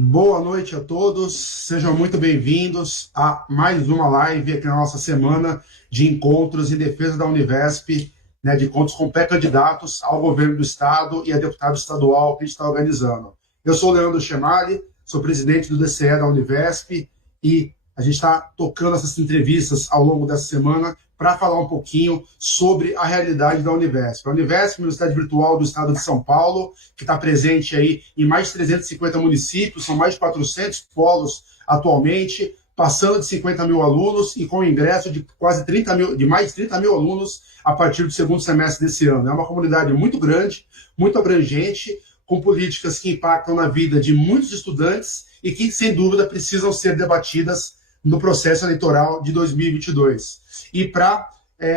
Boa noite a todos, sejam muito bem-vindos a mais uma live aqui na nossa semana de encontros em defesa da Univesp, né, de encontros com pré-candidatos ao governo do Estado e a deputado estadual que a gente está organizando. Eu sou o Leandro Chemali, sou presidente do DCE da Univesp e a gente está tocando essas entrevistas ao longo dessa semana para falar um pouquinho sobre a realidade da Univesp. A Univesp, Universidade Virtual do Estado de São Paulo, que está presente aí em mais de 350 municípios, são mais de 400 polos atualmente, passando de 50 mil alunos e com ingresso de quase 30 mil, de mais de 30 mil alunos a partir do segundo semestre desse ano. É uma comunidade muito grande, muito abrangente, com políticas que impactam na vida de muitos estudantes e que, sem dúvida, precisam ser debatidas no processo eleitoral de 2022. E para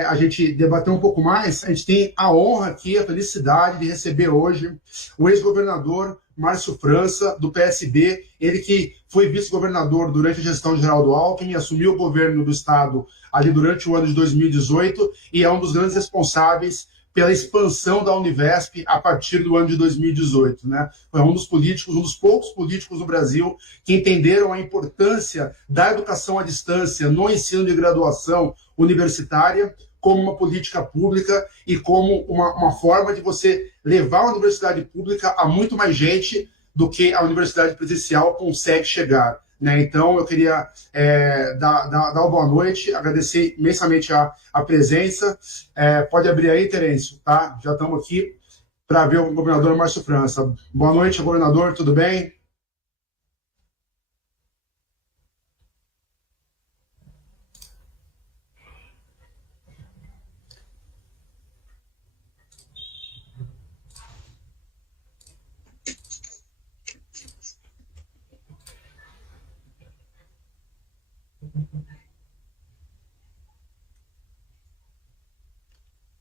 a gente debater um pouco mais, a gente tem a honra aqui, a felicidade de receber hoje o ex-governador Márcio França, do PSB, ele que foi vice-governador durante a gestão de Geraldo Alckmin, assumiu o governo do Estado ali durante o ano de 2018 e é um dos grandes responsáveis pela expansão da Univesp a partir do ano de 2018. Né? Foi um dos poucos políticos no Brasil que entenderam a importância da educação à distância no ensino de graduação universitária como uma política pública e como uma forma de você levar a universidade pública a muito mais gente do que a universidade presencial consegue chegar. Né? Então, eu queria dar uma boa noite, agradecer imensamente a presença. Pode abrir aí, Terêncio, tá? Já estamos aqui para ver o governador Márcio França. Boa noite, governador, tudo bem?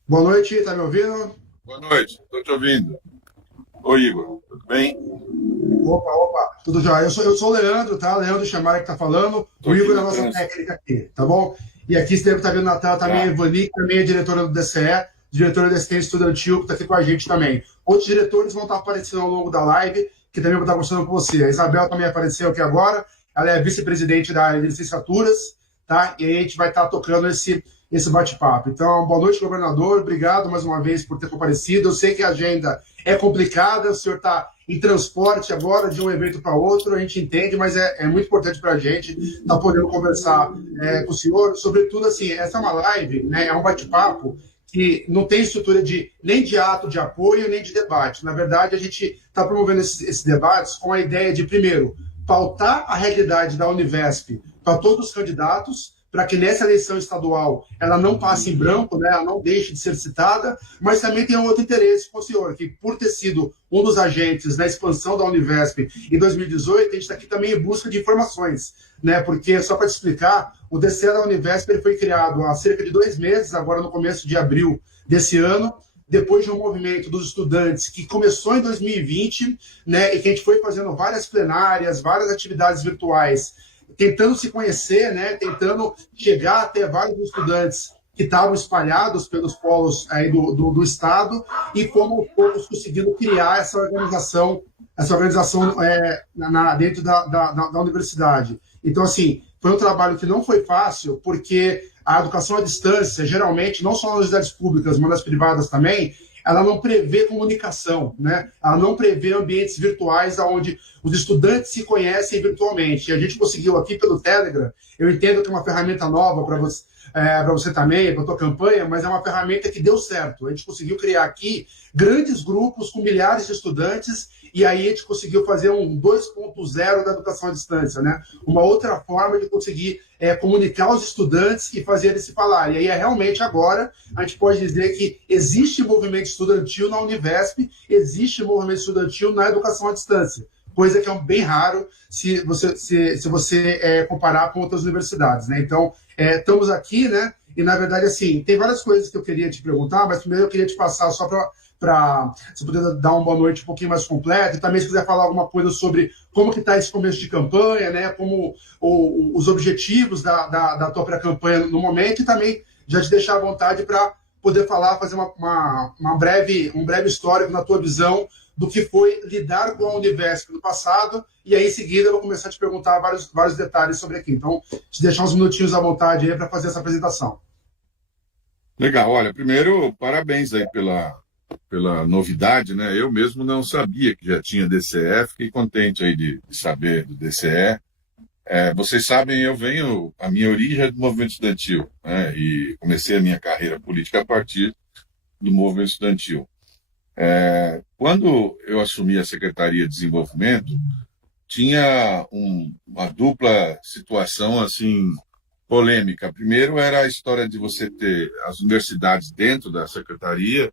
Boa noite, está me ouvindo? Boa noite, estou te ouvindo. Oi, Igor, tudo bem? Opa, tudo jóia. Eu sou o Leandro, tá? Leandro Chamara que está falando. O Igor é a nossa técnica aqui, tá bom? E aqui você deve estar vendo na tela também a Ivani, que também é diretora do DCE, diretora da assistência estudantil, que está aqui com a gente também. Outros diretores vão estar aparecendo ao longo da live, que também vão estar conversando com você. A Isabel também apareceu aqui agora, ela é vice-presidente da área de licenciaturas, tá? E aí a gente vai estar tocando esse bate-papo. Então, boa noite, governador. Obrigado mais uma vez por ter comparecido. Eu sei que a agenda é complicada, o senhor está em transporte agora de um evento para outro, a gente entende, mas é muito importante para a gente estar podendo conversar com o senhor. Sobretudo, assim, essa é uma live, né, é um bate-papo que não tem estrutura nem de ato de apoio, nem de debate. Na verdade, a gente está promovendo esses debates com a ideia de, primeiro, pautar a realidade da Univesp para todos os candidatos, para que nessa eleição estadual ela não passe em branco, né, ela não deixe de ser citada, mas também tem um outro interesse com o senhor, que por ter sido um dos agentes na expansão da Univesp em 2018, a gente está aqui também em busca de informações, né, porque, só para te explicar, o DCE da Univesp ele foi criado há cerca de 2 meses, agora no começo de abril desse ano, depois de um movimento dos estudantes que começou em 2020, né, e que a gente foi fazendo várias plenárias, várias atividades virtuais, tentando se conhecer, né, tentando chegar até vários estudantes que estavam espalhados pelos polos aí do Estado e como poucos conseguindo criar essa organização dentro da universidade. Então, assim, foi um trabalho que não foi fácil, porque a educação à distância, geralmente, não só nas universidades públicas, mas nas privadas também, ela não prevê comunicação, né? Ela não prevê ambientes virtuais onde os estudantes se conhecem virtualmente. E a gente conseguiu aqui pelo Telegram, eu entendo que é uma ferramenta nova para você também, para a tua campanha, mas é uma ferramenta que deu certo. A gente conseguiu criar aqui grandes grupos com milhares de estudantes e aí a gente conseguiu fazer um 2.0 da educação à distância, né? Uma outra forma de conseguir comunicar os estudantes e fazer eles se falar. E aí, realmente, agora, a gente pode dizer que existe movimento estudantil na Univesp, existe movimento estudantil na educação à distância, coisa que é bem raro se você comparar com outras universidades, né? Então, estamos aqui, né? E, na verdade, assim, tem várias coisas que eu queria te perguntar, mas primeiro eu queria te passar só para você poder dar uma boa noite um pouquinho mais completa, e também se quiser falar alguma coisa sobre como que está esse começo de campanha, né, como os objetivos da tua pré-campanha no momento, e também já te deixar à vontade para poder falar, fazer um breve histórico na tua visão do que foi lidar com a Univesp no passado, e aí em seguida eu vou começar a te perguntar vários detalhes sobre aqui. Então, te deixar uns minutinhos à vontade aí para fazer essa apresentação. Legal, olha, primeiro, parabéns aí pela novidade, né? Eu mesmo não sabia que já tinha DCE, fiquei contente aí de saber do DCE. Vocês sabem, a minha origem é do movimento estudantil, né? E comecei a minha carreira política a partir do movimento estudantil. Quando eu assumi a Secretaria de Desenvolvimento, tinha uma dupla situação, assim, polêmica. Primeiro era a história de você ter as universidades dentro da Secretaria,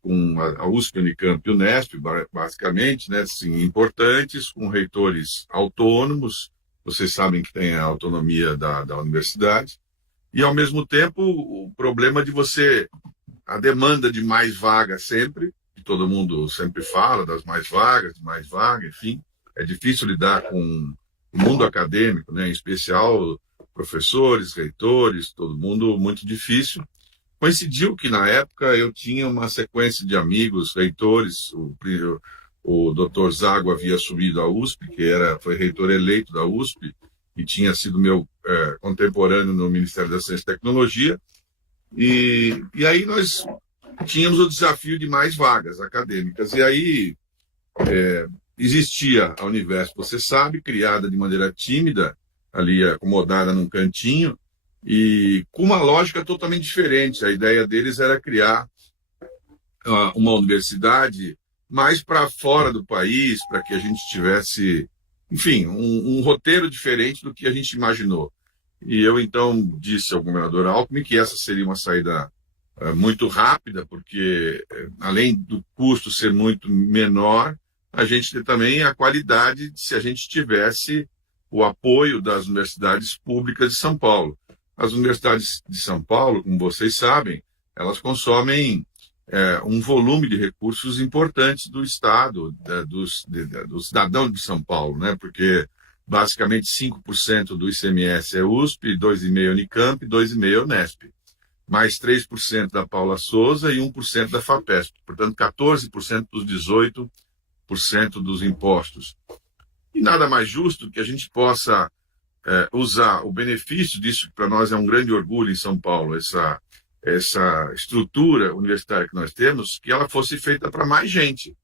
com a USP, Unicamp e Unesp, basicamente, né, assim, importantes, com reitores autônomos, vocês sabem que tem a autonomia da universidade, e, ao mesmo tempo, o problema de a demanda de mais vagas sempre, que todo mundo sempre fala, das mais vagas, enfim, é difícil lidar com o mundo acadêmico, né, em especial professores, reitores, todo mundo muito difícil. Coincidiu que, na época, eu tinha uma sequência de amigos, reitores, o Dr. Zago havia assumido a USP, foi reitor eleito da USP, e tinha sido meu contemporâneo no Ministério da Ciência e Tecnologia, e aí nós tínhamos o desafio de mais vagas acadêmicas, e aí existia a Univesp, você sabe, criada de maneira tímida, ali acomodada num cantinho, e com uma lógica totalmente diferente. A ideia deles era criar uma universidade mais para fora do país, para que a gente tivesse, enfim, um roteiro diferente do que a gente imaginou. E eu, então, disse ao governador Alckmin que essa seria uma saída muito rápida, porque, além do custo ser muito menor, a gente tem também a qualidade se a gente tivesse o apoio das universidades públicas de São Paulo. As universidades de São Paulo, como vocês sabem, elas consomem um volume de recursos importantes do Estado, do cidadão de São Paulo, né? Porque basicamente 5% do ICMS é USP, 2,5% Unicamp, 2,5% Unesp, mais 3% da Paula Souza e 1% da FAPESP, portanto 14% dos 18% dos impostos. E nada mais justo que a gente possa usar o benefício disso, que para nós é um grande orgulho em São Paulo, essa estrutura universitária que nós temos, que ela fosse feita para mais gente.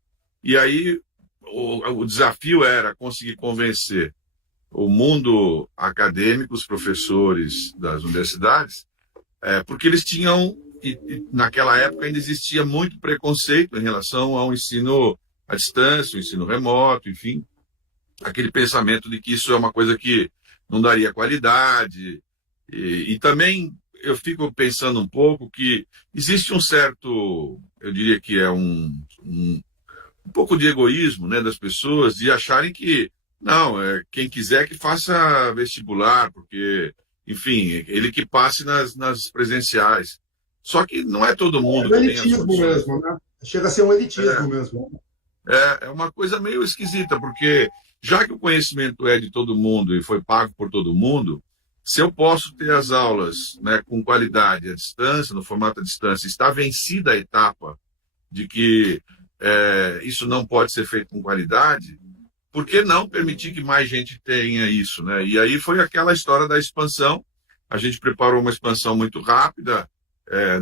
E aí o desafio era conseguir convencer o mundo acadêmico, os professores das universidades, porque eles tinham, e naquela época ainda existia muito preconceito em relação ao ensino à distância, o ensino remoto, enfim, aquele pensamento de que isso é uma coisa que não daria qualidade, e também eu fico pensando um pouco que existe um certo, eu diria que é um pouco de egoísmo, né, das pessoas, de acharem que, não, quem quiser que faça vestibular, porque, enfim, ele que passe nas presenciais. Só que não é todo mundo que tem elitismo mesmo, né? Chega a ser um elitismo mesmo. É uma coisa meio esquisita, porque já que o conhecimento é de todo mundo e foi pago por todo mundo, se eu posso ter as aulas, né, com qualidade à distância, no formato à distância, está vencida a etapa de que isso não pode ser feito com qualidade, por que não permitir que mais gente tenha isso, né? E aí foi aquela história da expansão. A gente preparou uma expansão muito rápida,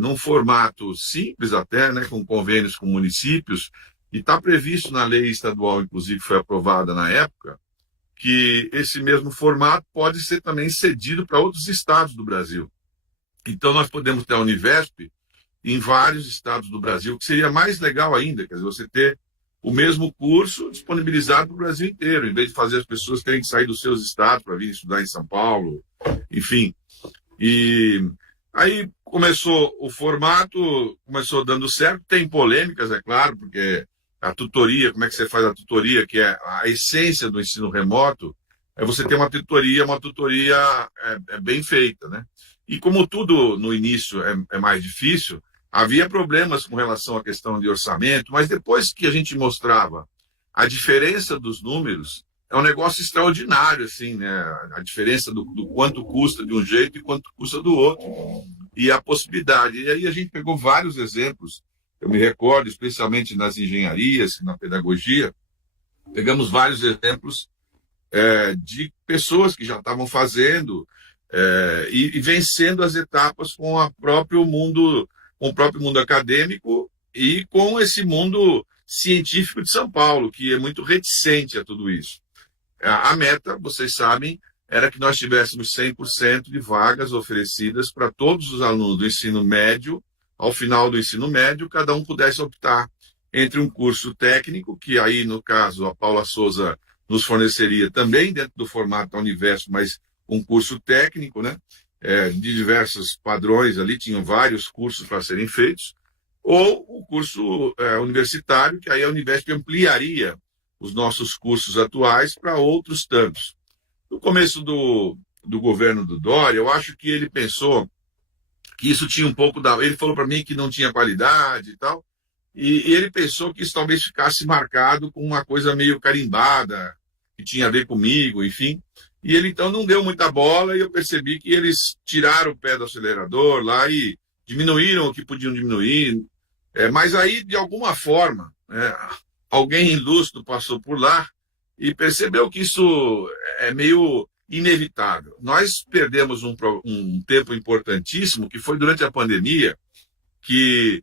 num formato simples até, né, com convênios com municípios, e está previsto na lei estadual, inclusive, que foi aprovada na época, que esse mesmo formato pode ser também cedido para outros estados do Brasil. Então, nós podemos ter a Univesp em vários estados do Brasil, que seria mais legal ainda, quer dizer, você ter o mesmo curso disponibilizado para o Brasil inteiro, em vez de fazer as pessoas terem que sair dos seus estados para vir estudar em São Paulo, enfim. E aí começou o formato, começou dando certo, tem polêmicas, é claro, porque a tutoria, como é que você faz a tutoria, que é a essência do ensino remoto, é você ter uma tutoria bem feita, né? E como tudo no início é mais difícil, havia problemas com relação à questão de orçamento, mas depois que a gente mostrava a diferença dos números, é um negócio extraordinário, assim, né? A diferença do quanto custa de um jeito e quanto custa do outro. E a possibilidade. E aí a gente pegou vários exemplos Eu me recordo, especialmente nas engenharias, na pedagogia, pegamos vários exemplos de pessoas que já estavam fazendo e vencendo as etapas com com o próprio mundo acadêmico e com esse mundo científico de São Paulo, que é muito reticente a tudo isso. A meta, vocês sabem, era que nós tivéssemos 100% de vagas oferecidas para todos os alunos do ensino médio. Ao final do ensino médio, cada um pudesse optar entre um curso técnico, que aí, no caso, a Paula Souza nos forneceria também dentro do formato da Univesp, mas um curso técnico, né, de diversos padrões ali, tinham vários cursos para serem feitos, ou o curso universitário, que aí a Univesp ampliaria os nossos cursos atuais para outros tantos. No começo do governo do Dória, eu acho que ele pensou que isso tinha um pouco da... Ele falou para mim que não tinha qualidade e tal, e ele pensou que isso talvez ficasse marcado com uma coisa meio carimbada, que tinha a ver comigo, enfim. E ele então não deu muita bola e eu percebi que eles tiraram o pé do acelerador lá e diminuíram o que podiam diminuir. Mas aí, de alguma forma, alguém lúcido passou por lá e percebeu que isso é meio inevitável. Nós perdemos um tempo importantíssimo, que foi durante a pandemia, que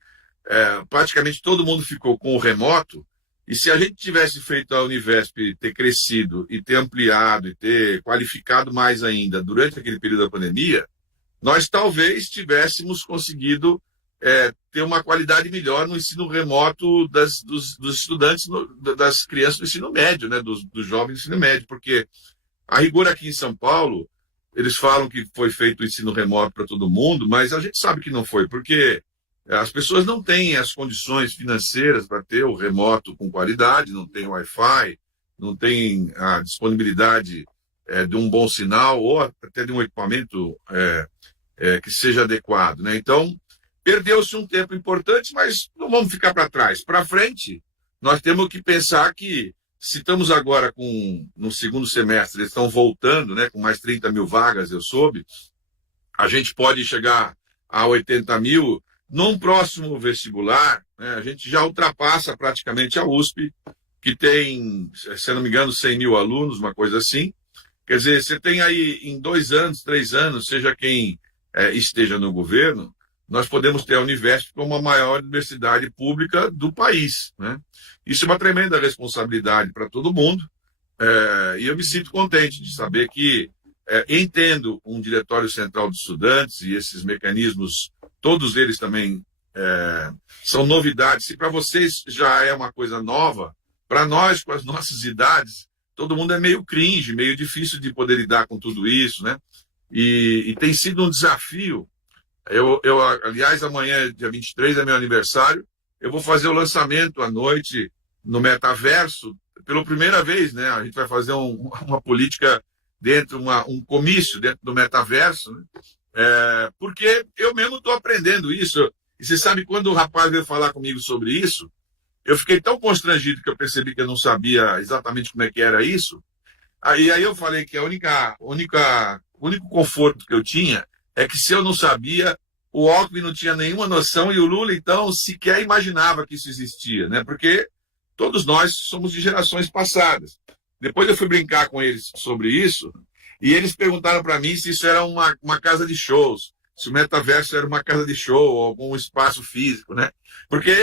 praticamente todo mundo ficou com o remoto, e se a gente tivesse feito a Univesp ter crescido e ter ampliado e ter qualificado mais ainda durante aquele período da pandemia, nós talvez tivéssemos conseguido ter uma qualidade melhor no ensino remoto dos estudantes, das crianças do ensino médio, né, dos jovens do ensino médio, porque a rigor aqui em São Paulo, eles falam que foi feito o ensino remoto para todo mundo, mas a gente sabe que não foi, porque as pessoas não têm as condições financeiras para ter o remoto com qualidade, não tem Wi-Fi, não tem a disponibilidade de um bom sinal ou até de um equipamento que seja adequado, né? Então, perdeu-se um tempo importante, mas não vamos ficar para trás. Para frente, nós temos que pensar que se estamos agora no segundo semestre, eles estão voltando, né, com mais 30 mil vagas, eu soube, a gente pode chegar a 80 mil. Num próximo vestibular, né, a gente já ultrapassa praticamente a USP, que tem, se eu não me engano, 100 mil alunos, uma coisa assim. Quer dizer, você tem aí em 2 anos, 3 anos, seja quem esteja no governo, nós podemos ter a Univesp como a maior universidade pública do país, né? Isso é uma tremenda responsabilidade para todo mundo, e eu me sinto contente de saber que entendo um diretório central de estudantes e esses mecanismos, todos eles também são novidades. Se para vocês já é uma coisa nova, para nós, com as nossas idades, todo mundo é meio cringe, meio difícil de poder lidar com tudo isso, né? E tem sido um desafio. Aliás, amanhã, dia 23, é meu aniversário, eu vou fazer o lançamento à noite no Metaverso, pela primeira vez, né? A gente vai fazer uma política um comício dentro do Metaverso, né? Porque eu mesmo estou aprendendo isso. E você sabe, quando o rapaz veio falar comigo sobre isso, eu fiquei tão constrangido que eu percebi que eu não sabia exatamente como é que era isso. Aí eu falei que o único conforto que eu tinha é que, se eu não sabia, o Alckmin não tinha nenhuma noção e o Lula, então, sequer imaginava que isso existia, né? Porque todos nós somos de gerações passadas. Depois eu fui brincar com eles sobre isso e eles perguntaram para mim se isso era uma casa de shows, se o metaverso era uma casa de show ou algum espaço físico, né? Porque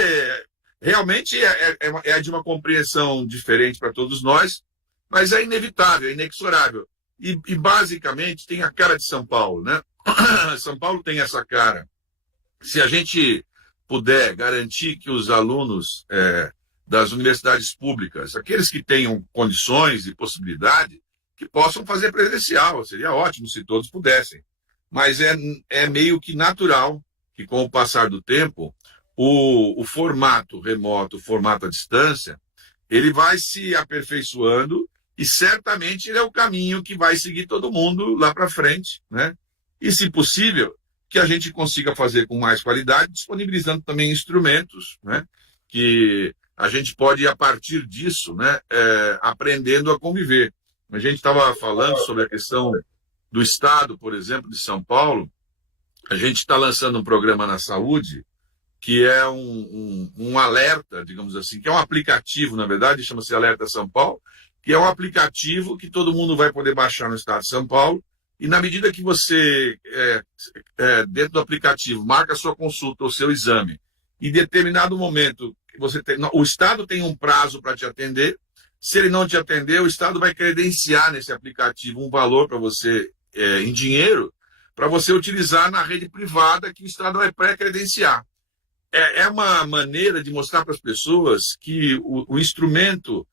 realmente é de uma compreensão diferente para todos nós, mas é inevitável, é inexorável. E basicamente tem a cara de São Paulo, né? São Paulo tem essa cara. Se a gente puder garantir que os alunos das universidades públicas, aqueles que tenham condições e possibilidade, que possam fazer presencial, seria ótimo se todos pudessem. Mas é meio que natural que, com o passar do tempo, o formato remoto, o formato à distância, ele vai se aperfeiçoando e certamente ele é o caminho que vai seguir todo mundo lá para frente, né? E, se possível, que a gente consiga fazer com mais qualidade, disponibilizando também instrumentos, né? Que a gente pode, a partir disso, né, aprendendo a conviver. A gente estava falando sobre a questão do Estado, por exemplo, de São Paulo. A gente está lançando um programa na saúde que é um alerta, digamos assim, que é um aplicativo, na verdade, chama-se Alerta São Paulo, que é um aplicativo que todo mundo vai poder baixar no estado de São Paulo, e na medida que você, dentro do aplicativo, marca a sua consulta ou seu exame, e em determinado momento, o Estado tem um prazo para te atender. Se ele não te atender, o Estado vai credenciar nesse aplicativo um valor para você, em dinheiro, para você utilizar na rede privada que o Estado vai pré-credenciar. É uma maneira de mostrar para as pessoas que o instrumento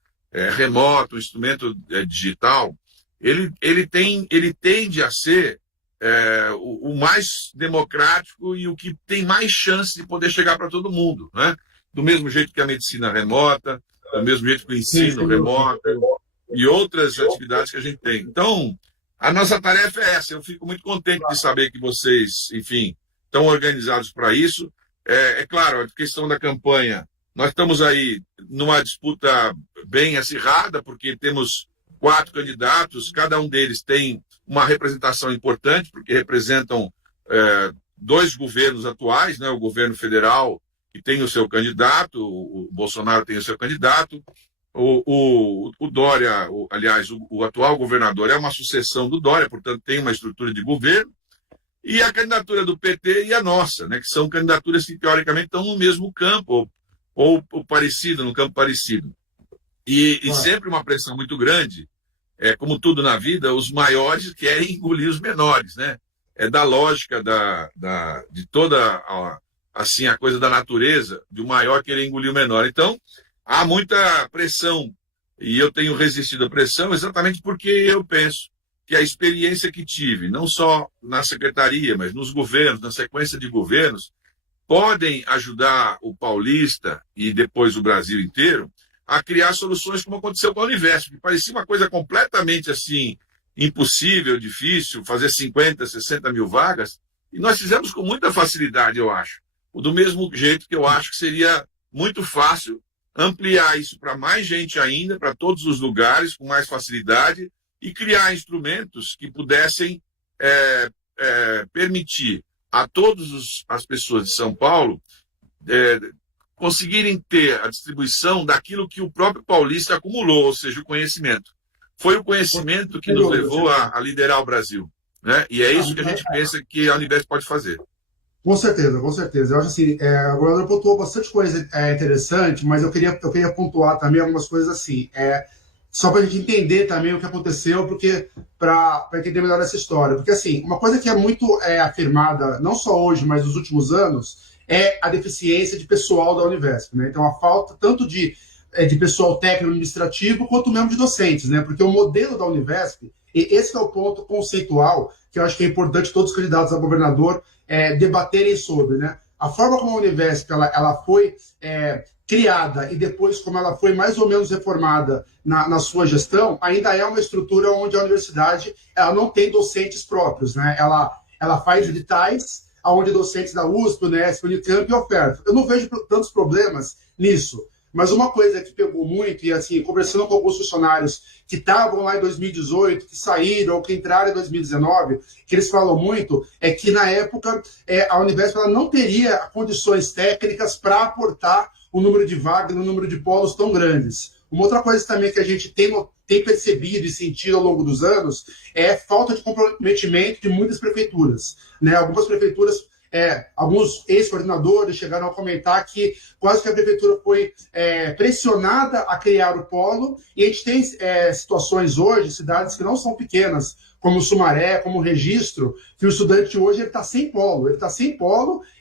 remoto, o instrumento digital, ele tende a ser o mais democrático e o que tem mais chance de poder chegar para todo mundo, né? Do mesmo jeito que a medicina remota, do mesmo jeito que o ensino remoto e outras atividades que a gente tem. Então, a nossa tarefa é essa. Eu fico muito contente de saber que vocês, enfim, estão organizados para isso. É claro, a questão da campanha, nós estamos aí numa disputa bem acirrada, porque temos 4 candidatos, cada um deles tem uma representação importante, porque representam 2 governos atuais, né? O governo federal, que tem o seu candidato, o Bolsonaro tem o seu candidato, o Dória, aliás, o atual governador é uma sucessão do Dória, portanto tem uma estrutura de governo, e a candidatura do PT e a nossa, né, que são candidaturas que teoricamente estão no mesmo campo, ou parecido, no campo parecido. E sempre uma pressão muito grande, como tudo na vida, os maiores querem engolir os menores, né? É da lógica de toda assim, a coisa da natureza, de o maior querer engolir o menor. Então, há muita pressão, e eu tenho resistido à pressão exatamente porque eu penso que a experiência que tive, não só na secretaria, mas nos governos, na sequência de governos, podem ajudar o paulista e depois o Brasil inteiro a criar soluções como aconteceu com a Univesp, que parecia uma coisa completamente assim, impossível, difícil, fazer 50, 60 mil vagas, e nós fizemos com muita facilidade, eu acho. Do mesmo jeito que eu acho que seria muito fácil ampliar isso para mais gente ainda, para todos os lugares, com mais facilidade, e criar instrumentos que pudessem permitir a todas as pessoas de São Paulo conseguirem ter a distribuição daquilo que o próprio paulista acumulou, ou seja, o conhecimento. Foi o conhecimento que nos levou a liderar o Brasil, né? E é isso que a gente pensa que a Univesp pode fazer. Com certeza, com certeza. Eu acho assim, o governador pontuou bastante coisa interessante, mas eu queria pontuar também algumas coisas assim, só para a gente entender também o que aconteceu, porque para entender melhor essa história. Porque assim, uma coisa que é muito afirmada, não só hoje, mas nos últimos anos, é a deficiência de pessoal da Univesp, né? Então a falta tanto de pessoal técnico administrativo quanto mesmo de docentes, né? Porque o modelo da Univesp, e esse é o ponto conceitual que eu acho que é importante todos os candidatos a governador debaterem sobre, né? A forma como a Univesp ela foi criada e depois como ela foi mais ou menos reformada na sua gestão, ainda é uma estrutura onde a universidade ela não tem docentes próprios, né? Ela faz editais onde docentes da USP, Unesp, Unicamp ofertam. Eu não vejo tantos problemas nisso. Mas uma coisa que pegou muito, e assim, conversando com alguns funcionários que estavam lá em 2018, que saíram ou que entraram em 2019, que eles falam muito, é que na época a Univesp ela não teria condições técnicas para aportar o número de vagas, o número de polos tão grandes. Uma outra coisa também que a gente tem percebido e sentido ao longo dos anos é falta de comprometimento de muitas prefeituras, né? Algumas prefeituras, alguns ex-coordenadores chegaram a comentar que quase que a prefeitura foi pressionada a criar o polo, e a gente tem situações hoje, cidades que não são pequenas, como Sumaré, como Registro, que o estudante hoje está sem polo,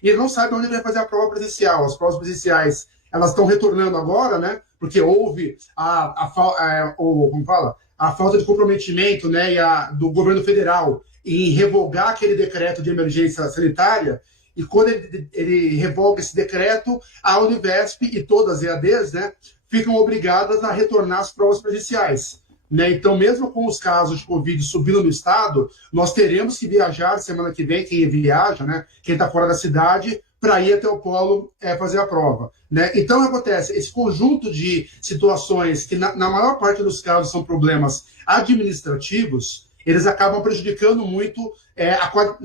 e ele não sabe onde ele vai fazer a prova presencial. As provas presenciais elas estão retornando agora, né? Porque houve a falta de comprometimento, né, do governo federal em revogar aquele decreto de emergência sanitária, e quando ele revoga esse decreto, a Univesp e todas as EADs, né, ficam obrigadas a retornar às provas presenciais, né? Então, mesmo com os casos de Covid subindo no estado, nós teremos que viajar semana que vem, quem viaja, né, quem está fora da cidade, para ir até o polo fazer a prova, né? Então, acontece esse conjunto de situações que, na maior parte dos casos, são problemas administrativos, eles acabam prejudicando muito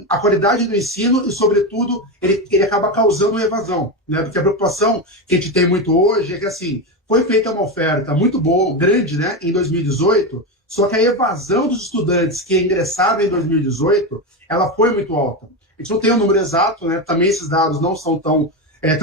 a qualidade do ensino e, sobretudo, ele acaba causando evasão, né? Porque a preocupação que a gente tem muito hoje é que, assim, foi feita uma oferta muito boa, grande, né, em 2018, só que a evasão dos estudantes que ingressaram em 2018, ela foi muito alta. A gente não tem o número exato, né? Também esses dados não são tão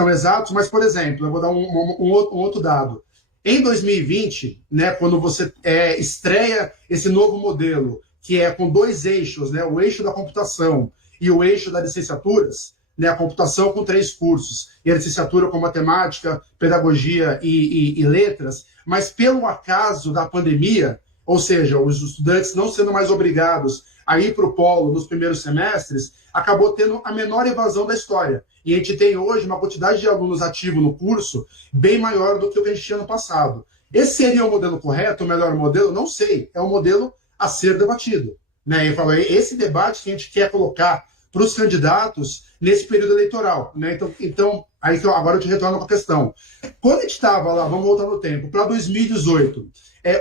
exatos, mas, por exemplo, eu vou dar um outro dado. Em 2020, né, quando você estreia esse novo modelo, que é com dois eixos, né, o eixo da computação e o eixo das licenciaturas, né, a computação com 3 cursos e a licenciatura com matemática, pedagogia e letras, mas pelo acaso da pandemia, ou seja, os estudantes não sendo mais obrigados a ir para o polo nos primeiros semestres, acabou tendo a menor evasão da história. E a gente tem hoje uma quantidade de alunos ativos no curso bem maior do que o que a gente tinha no passado. Esse seria o modelo correto, o melhor modelo? Não sei. É um modelo a ser debatido, né? Eu falo, esse debate que a gente quer colocar para os candidatos nesse período eleitoral, né? Então aí agora eu te retorno com a questão. Quando a gente estava lá, vamos voltar no tempo, para 2018,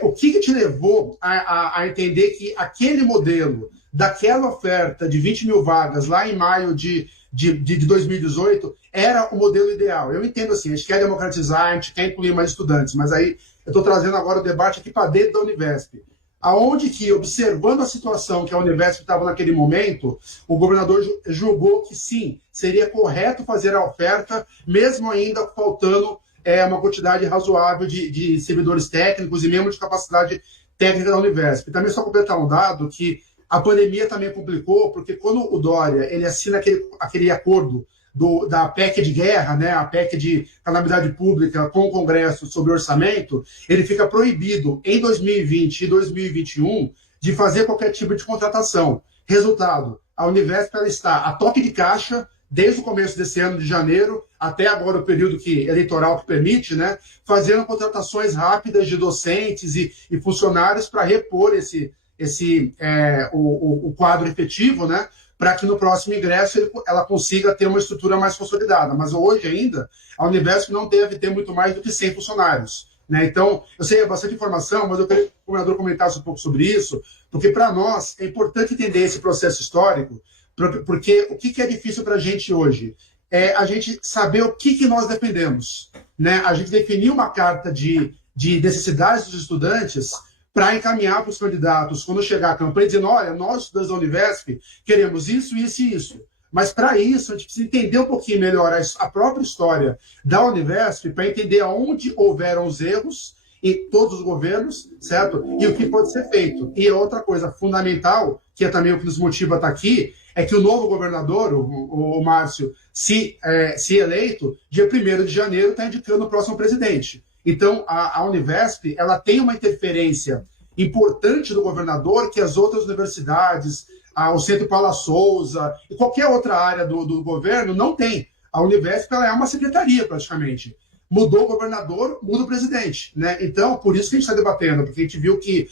o que te levou a entender que aquele modelo, daquela oferta de 20 mil vagas lá em maio de 2018, era o modelo ideal? Eu entendo assim, a gente quer democratizar, a gente quer incluir mais estudantes, mas aí eu estou trazendo agora o debate aqui para dentro da Univesp. Aonde que, observando a situação que a Univesp estava naquele momento, o governador julgou que sim, seria correto fazer a oferta, mesmo ainda faltando uma quantidade razoável de servidores técnicos e mesmo de capacidade técnica da Univesp. Também só completar um dado que a pandemia também complicou, porque quando o Dória ele assina aquele acordo da PEC de guerra, né, a PEC de calamidade pública com o Congresso sobre orçamento, ele fica proibido em 2020 e 2021 de fazer qualquer tipo de contratação. Resultado, a Univesp ela está a toque de caixa desde o começo desse ano de janeiro até agora o período eleitoral que permite, né, fazendo contratações rápidas de docentes e funcionários para repor o quadro efetivo, né, para que no próximo ingresso ela consiga ter uma estrutura mais consolidada. Mas hoje ainda, a Univesp não deve ter muito mais do que 100 funcionários. Né? Então, eu sei, é bastante informação, mas eu queria que o governador comentasse um pouco sobre isso, porque para nós é importante entender esse processo histórico, porque o que é difícil para a gente hoje? É a gente saber o que nós dependemos. Né? A gente definir uma carta de necessidades dos estudantes para encaminhar para os candidatos, quando chegar a campanha, dizendo, olha, nós, estudantes da Univesp, queremos isso, isso e isso. Mas, para isso, a gente precisa entender um pouquinho melhor a própria história da Univesp, para entender aonde houveram os erros em todos os governos, certo? E o que pode ser feito. E outra coisa fundamental, que é também o que nos motiva a estar aqui, é que o novo governador, o Márcio, se eleito, dia 1º de janeiro, está indicando o próximo presidente. Então, a Univesp ela tem uma interferência importante do governador que as outras universidades, o Centro Paula Souza e qualquer outra área do governo não tem. A Univesp ela é uma secretaria, praticamente. Mudou o governador, muda o presidente. Né? Então, por isso que a gente está debatendo, porque a gente viu que,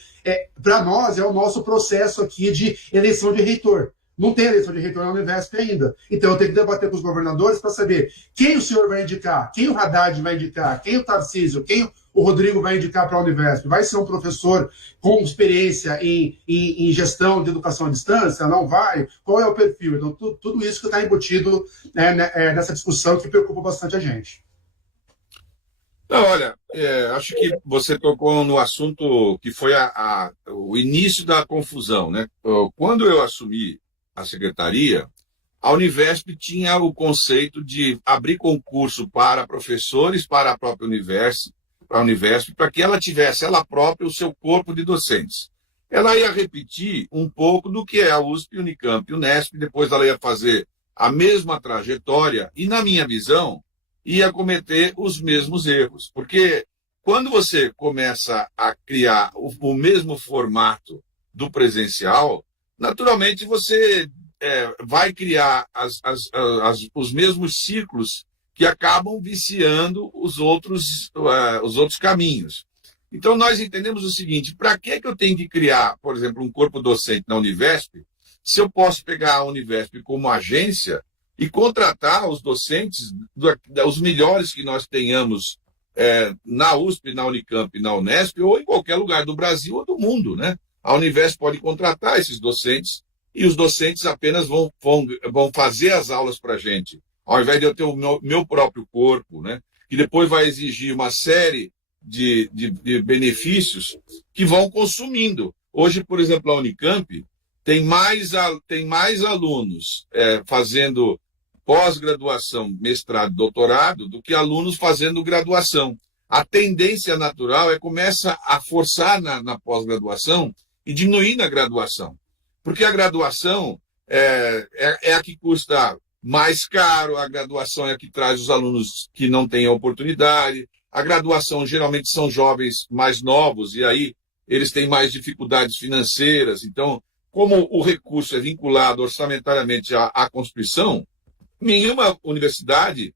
para nós, é o nosso processo aqui de eleição de reitor. Não tem eleição de reitor na Univesp ainda. Então, eu tenho que debater com os governadores para saber quem o senhor vai indicar, quem o Haddad vai indicar, quem o Tarcísio, quem o Rodrigo vai indicar para a Univesp. Vai ser um professor com experiência em gestão de educação à distância? Não vai? Qual é o perfil? Então, tudo isso que está embutido nessa discussão que preocupa bastante a gente. Não, olha, acho que você tocou no assunto que foi o início da confusão, né? Quando eu assumi a secretaria, a Univesp tinha o conceito de abrir concurso para professores, para a própria Univesp, para que ela tivesse ela própria o seu corpo de docentes. Ela ia repetir um pouco do que é a USP, Unicamp e Unesp, depois ela ia fazer a mesma trajetória e, na minha visão, ia cometer os mesmos erros. Porque quando você começa a criar o mesmo formato do presencial, naturalmente você vai criar os mesmos ciclos que acabam viciando os outros caminhos. Então, nós entendemos o seguinte: para que eu tenho que criar, por exemplo, um corpo docente na Univesp, se eu posso pegar a Univesp como agência e contratar os docentes, os melhores que nós tenhamos na USP, na Unicamp, na Unesp, ou em qualquer lugar do Brasil ou do mundo, né? A Univesp pode contratar esses docentes e os docentes apenas vão fazer as aulas para a gente, ao invés de eu ter o meu próprio corpo, né? Que depois vai exigir uma série de benefícios que vão consumindo. Hoje, por exemplo, a Unicamp tem mais alunos fazendo pós-graduação, mestrado, doutorado, do que alunos fazendo graduação. A tendência natural começa a forçar na pós-graduação e diminuir na graduação. Porque a graduação é a que custa mais caro, a graduação é a que traz os alunos que não têm oportunidade, a graduação geralmente são jovens mais novos e aí eles têm mais dificuldades financeiras. Então, como o recurso é vinculado orçamentariamente à Constituição, nenhuma universidade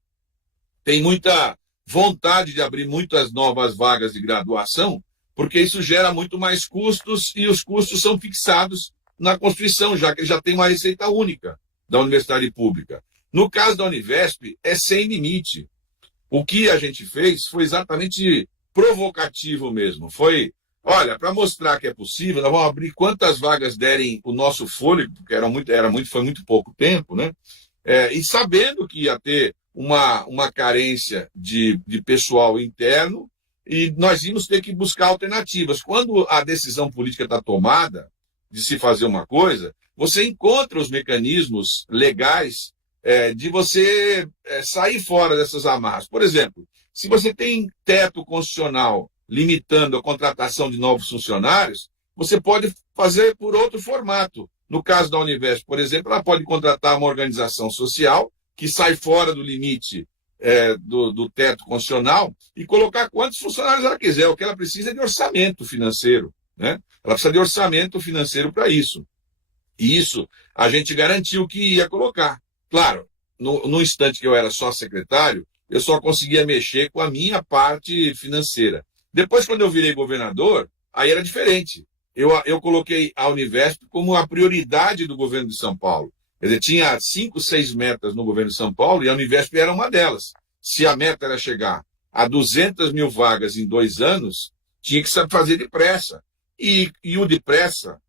tem muita vontade de abrir muitas novas vagas de graduação, porque isso gera muito mais custos e os custos são fixados na Constituição, já que já tem uma receita única da universidade pública. No caso da Univesp, é sem limite. O que a gente fez foi exatamente provocativo mesmo. Foi, olha, para mostrar que é possível, nós vamos abrir quantas vagas derem o nosso fôlego, porque foi muito pouco tempo, né? E sabendo que ia ter uma carência de pessoal interno e nós íamos ter que buscar alternativas. Quando a decisão política está tomada de se fazer uma coisa, você encontra os mecanismos legais de você sair fora dessas amarras. Por exemplo, se você tem teto constitucional limitando a contratação de novos funcionários, você pode fazer por outro formato. No caso da Univesp, por exemplo, ela pode contratar uma organização social que sai fora do limite do teto constitucional e colocar quantos funcionários ela quiser. O que ela precisa é de orçamento financeiro, né? Ela precisa de orçamento financeiro para isso. E isso a gente garantiu que ia colocar. Claro, no instante que eu era só secretário, eu só conseguia mexer com a minha parte financeira. Depois, quando eu virei governador, aí era diferente. Eu coloquei a Univesp como a prioridade do governo de São Paulo. Quer dizer, tinha 5, 6 metas no governo de São Paulo e a Univesp era uma delas. Se a meta era chegar a 200 mil vagas em 2 anos, tinha que fazer depressa. E o depressa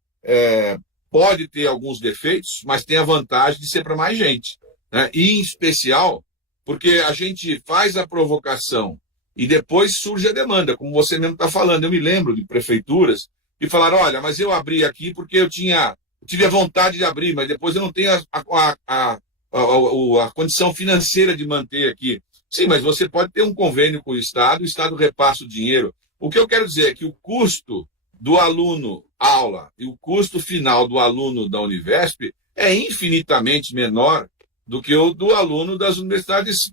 pode ter alguns defeitos, mas tem a vantagem de ser para mais gente, né? E, em especial, porque a gente faz a provocação e depois surge a demanda, como você mesmo está falando. Eu me lembro de prefeituras que falaram, olha, mas eu abri aqui porque eu tive a vontade de abrir, mas depois eu não tenho a condição financeira de manter aqui. Sim, mas você pode ter um convênio com o Estado repassa o dinheiro. O que eu quero dizer é que o custo do aluno aula e o custo final do aluno da Univesp é infinitamente menor do que o do aluno das universidades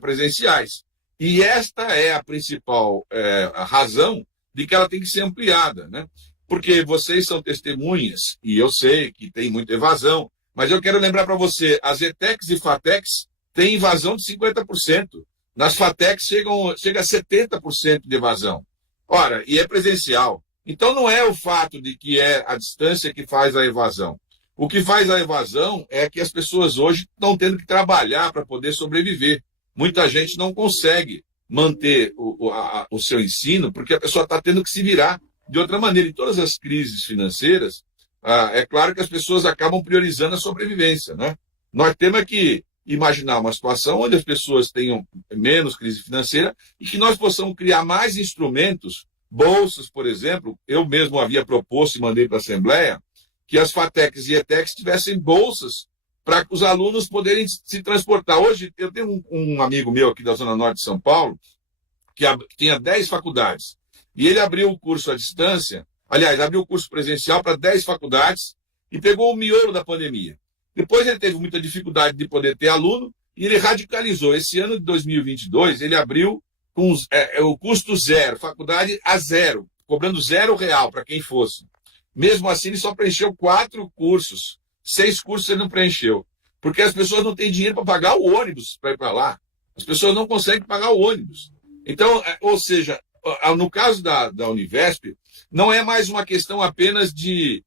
presenciais. E esta é a principal razão de que ela tem que ser ampliada, né? Porque vocês são testemunhas, e eu sei que tem muita evasão, mas eu quero lembrar para você, as ETECs e FATECs têm evasão de 50%. Nas FATECs chega a 70% de evasão. Ora, e é presencial. Então não é o fato de que é a distância que faz a evasão. O que faz a evasão é que as pessoas hoje estão tendo que trabalhar para poder sobreviver. Muita gente não consegue manter o seu ensino porque a pessoa está tendo que se virar de outra maneira. Em todas as crises financeiras, é claro que as pessoas acabam priorizando a sobrevivência, né? Nós temos que imaginar uma situação onde as pessoas tenham menos crise financeira e que nós possamos criar mais instrumentos, bolsas, por exemplo. Eu mesmo havia proposto e mandei para a Assembleia que as FATECs e ETECs tivessem bolsas para os alunos poderem se transportar. Hoje, eu tenho um amigo meu aqui da Zona Norte de São Paulo, que tinha 10 faculdades, e ele abriu o curso à distância, aliás, abriu o curso presencial para 10 faculdades e pegou o miolo da pandemia. Depois ele teve muita dificuldade de poder ter aluno e ele radicalizou. Esse ano de 2022, ele abriu com o custo zero, faculdade a zero, cobrando R$0 para quem fosse. Mesmo assim, ele só preencheu 4 cursos. 6 cursos ele não preencheu. Porque as pessoas não têm dinheiro para pagar o ônibus para ir para lá. As pessoas não conseguem pagar o ônibus. Então, ou seja, no caso da Univesp, não é mais uma questão apenas de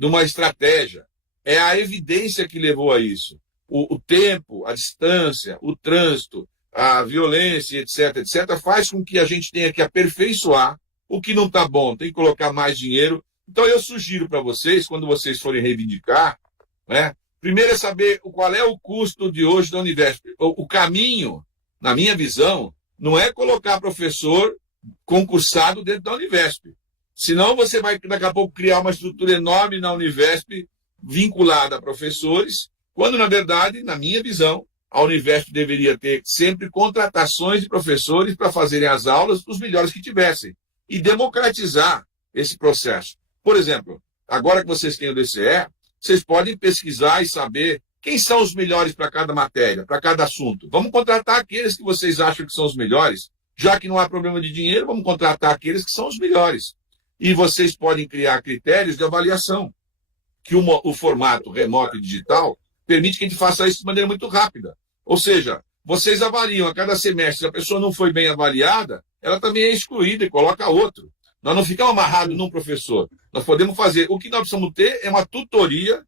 uma estratégia. É a evidência que levou a isso. O tempo, a distância, o trânsito, a violência, etc., faz com que a gente tenha que aperfeiçoar o que não está bom, tem que colocar mais dinheiro. Então, eu sugiro para vocês, quando vocês forem reivindicar, né, primeiro é saber qual é o custo de hoje da Univesp. O caminho, na minha visão, não é colocar professor concursado dentro da Univesp. Senão você vai, daqui a pouco, criar uma estrutura enorme na Univesp vinculada a professores, quando, na verdade, na minha visão, a Univesp deveria ter sempre contratações de professores para fazerem as aulas dos melhores que tivessem e democratizar esse processo. Por exemplo, agora que vocês têm o DCE, vocês podem pesquisar e saber quem são os melhores para cada matéria, para cada assunto. Vamos contratar aqueles que vocês acham que são os melhores. Já que não há problema de dinheiro, vamos contratar aqueles que são os melhores. E vocês podem criar critérios de avaliação, que o formato remoto e digital permite que a gente faça isso de maneira muito rápida. Ou seja, vocês avaliam a cada semestre, se a pessoa não foi bem avaliada, ela também é excluída e coloca outro. Nós não ficamos amarrados num professor. Nós podemos fazer. O que nós precisamos ter é uma tutoria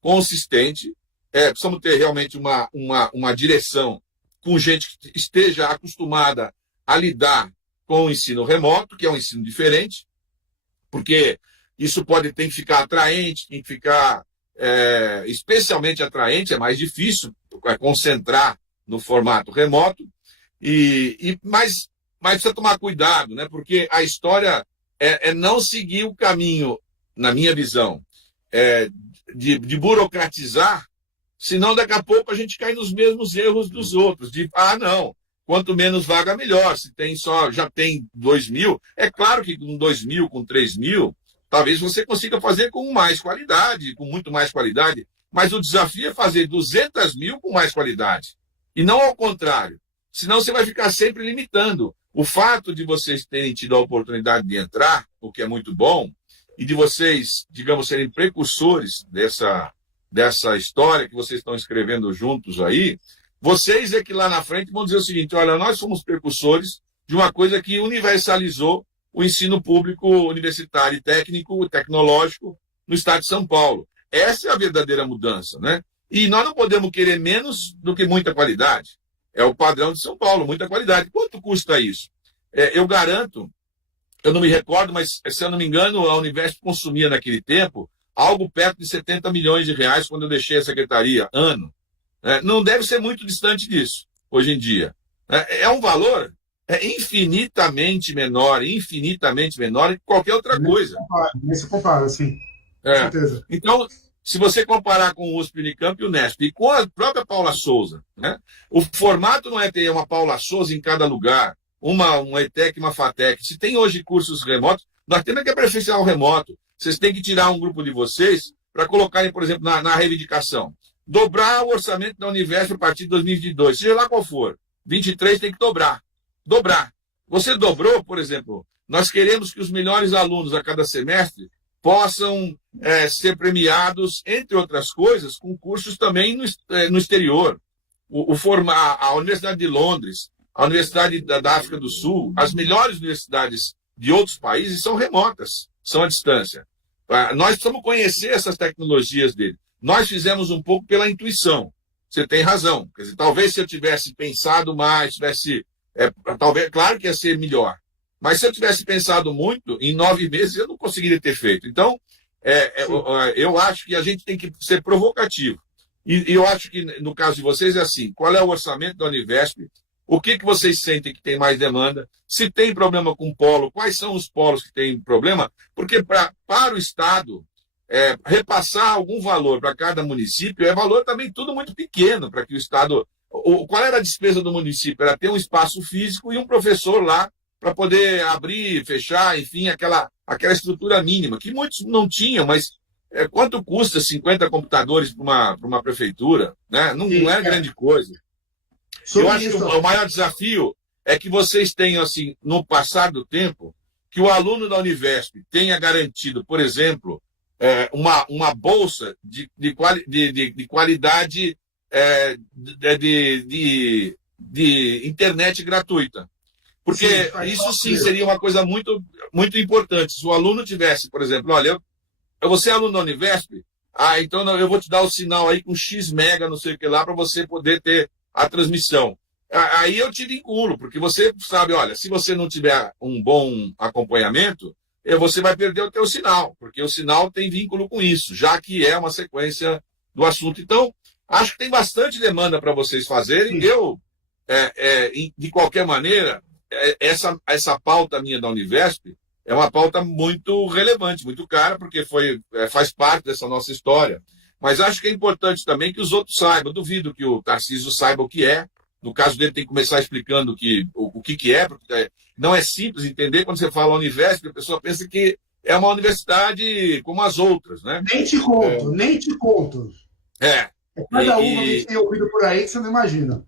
consistente, precisamos ter realmente uma direção com gente que esteja acostumada a lidar com o ensino remoto, que é um ensino diferente, porque isso tem que ficar atraente, tem que ficar especialmente atraente, é mais difícil concentrar no formato remoto, mas precisa tomar cuidado, né? Porque a história é não seguir o caminho, na minha visão, de burocratizar, senão daqui a pouco a gente cai nos mesmos erros dos outros, não, quanto menos vaga, melhor. Se já tem 2.000, é claro que com 2.000, com 3.000, talvez você consiga fazer com mais qualidade, com muito mais qualidade, mas o desafio é fazer 200.000 com mais qualidade, e não ao contrário. Senão você vai ficar sempre limitando. O fato de vocês terem tido a oportunidade de entrar, o que é muito bom, e de vocês, digamos, serem precursores dessa história que vocês estão escrevendo juntos aí, vocês é que lá na frente vão dizer o seguinte: olha, nós somos precursores de uma coisa que universalizou o ensino público universitário, técnico e tecnológico no estado de São Paulo. Essa é a verdadeira mudança, né? E nós não podemos querer menos do que muita qualidade. É o padrão de São Paulo, muita qualidade. Quanto custa isso? Eu garanto, eu não me recordo, mas, se eu não me engano, a Univesp consumia naquele tempo algo perto de 70 milhões de reais quando eu deixei a secretaria, ano. Não deve ser muito distante disso, hoje em dia. É um valor infinitamente menor que qualquer outra coisa. Nem se compara, sim. Com certeza. Então, se você comparar com o USP, Unicamp e o Unesp, e com a própria Paula Souza, né, o formato não é ter uma Paula Souza em cada lugar, uma ETEC e uma FATEC. Se tem hoje cursos remotos, nós temos que aperfeiçoar o remoto. Vocês têm que tirar um grupo de vocês para colocarem, por exemplo, na reivindicação. Dobrar o orçamento da Univesp a partir de 2022, seja lá qual for. 23 tem que dobrar. Dobrar. Você dobrou, por exemplo, nós queremos que os melhores alunos a cada semestre possam ser premiados, entre outras coisas, com cursos também no exterior. A Universidade de Londres, a Universidade da África do Sul, as melhores universidades de outros países são remotas, são à distância. Nós precisamos conhecer essas tecnologias dele. Nós fizemos um pouco pela intuição. Você tem razão. Quer dizer, talvez se eu tivesse pensado mais, talvez, claro que ia ser melhor. Mas se eu tivesse pensado muito, em 9 meses eu não conseguiria ter feito. Então, eu acho que a gente tem que ser provocativo. E eu acho que, no caso de vocês, é assim: qual é o orçamento da Univesp? O que vocês sentem que tem mais demanda? Se tem problema com polo, quais são os polos que têm problema? Porque para o Estado, repassar algum valor para cada município é valor também tudo muito pequeno para que o Estado... Qual era a despesa do município? Era ter um espaço físico e um professor lá para poder abrir, fechar, enfim, aquela estrutura mínima, que muitos não tinham, mas quanto custa 50 computadores para uma prefeitura? Né? Não é grande coisa. Eu acho que o maior desafio é que vocês tenham, assim, no passar do tempo, que o aluno da Univesp tenha garantido, por exemplo, uma bolsa de qualidade de internet gratuita. Porque isso sim seria uma coisa muito, muito importante. Se o aluno tivesse, por exemplo, olha, você é aluno da Univesp, então eu vou te dar o sinal aí com X mega, não sei o que lá, para você poder ter a transmissão. aí eu te vinculo, porque você sabe, olha, se você não tiver um bom acompanhamento, você vai perder o teu sinal, porque o sinal tem vínculo com isso, já que é uma sequência do assunto. Então, acho que tem bastante demanda para vocês fazerem. Eu, de qualquer maneira, essa pauta minha da Univesp é uma pauta muito relevante, muito cara, porque faz parte dessa nossa história. Mas acho que é importante também que os outros saibam. Duvido que o Tarcísio saiba o que é. No caso dele, tem que começar explicando o que é, porque não é simples entender. Quando você fala Univesp, a pessoa pensa que é uma universidade como as outras, né? Nem te conto, nem te conto. É. Cada uma que a gente tem ouvido por aí que você não imagina.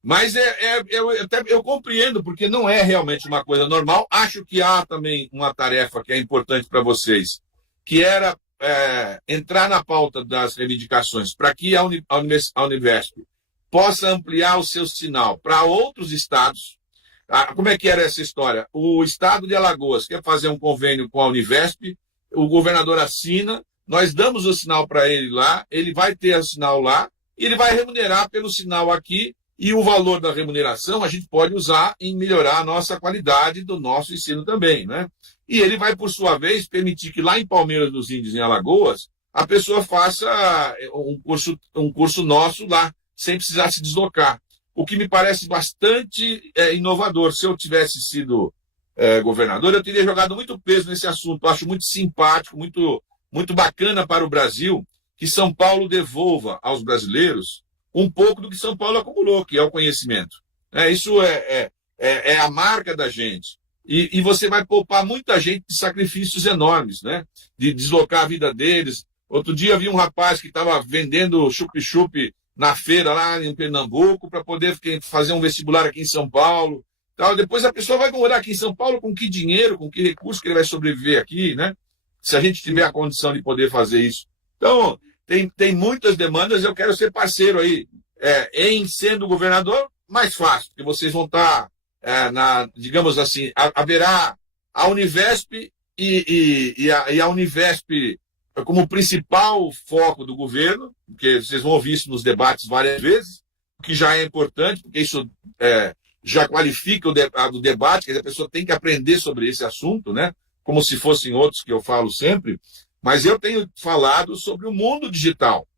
Mas eu compreendo, porque não é realmente uma coisa normal. Acho que há também uma tarefa que é importante para vocês, que era entrar na pauta das reivindicações para que a Univesp possa ampliar o seu sinal para outros estados. Como é que era essa história? O estado de Alagoas quer fazer um convênio com a Univesp, o governador assina, nós damos o sinal para ele lá, ele vai ter o sinal lá, e ele vai remunerar pelo sinal aqui, e o valor da remuneração a gente pode usar em melhorar a nossa qualidade do nosso ensino também, né? E ele vai, por sua vez, permitir que lá em Palmeiras dos Índios, em Alagoas, a pessoa faça um curso nosso lá, sem precisar se deslocar. O que me parece bastante inovador. Se eu tivesse sido governador, eu teria jogado muito peso nesse assunto. Eu acho muito simpático, muito, muito bacana para o Brasil que São Paulo devolva aos brasileiros um pouco do que São Paulo acumulou, que é o conhecimento. Isso é a marca da gente. E você vai poupar muita gente de sacrifícios enormes, né? De deslocar a vida deles. Outro dia vi um rapaz que estava vendendo chup-chup na feira lá em Pernambuco para poder fazer um vestibular aqui em São Paulo. Tal. Depois a pessoa vai morar aqui em São Paulo com que dinheiro, com que recurso que ele vai sobreviver aqui, né? Se a gente tiver a condição de poder fazer isso. Então, tem muitas demandas, eu quero ser parceiro aí. Em sendo governador, mais fácil, porque vocês vão estar, digamos assim, haverá a Univesp e a Univesp como principal foco do governo, porque vocês vão ouvir isso nos debates várias vezes, o que já é importante, porque isso já qualifica o debate, que a pessoa tem que aprender sobre esse assunto, né? Como se fossem outros que eu falo sempre, mas eu tenho falado sobre o mundo digital.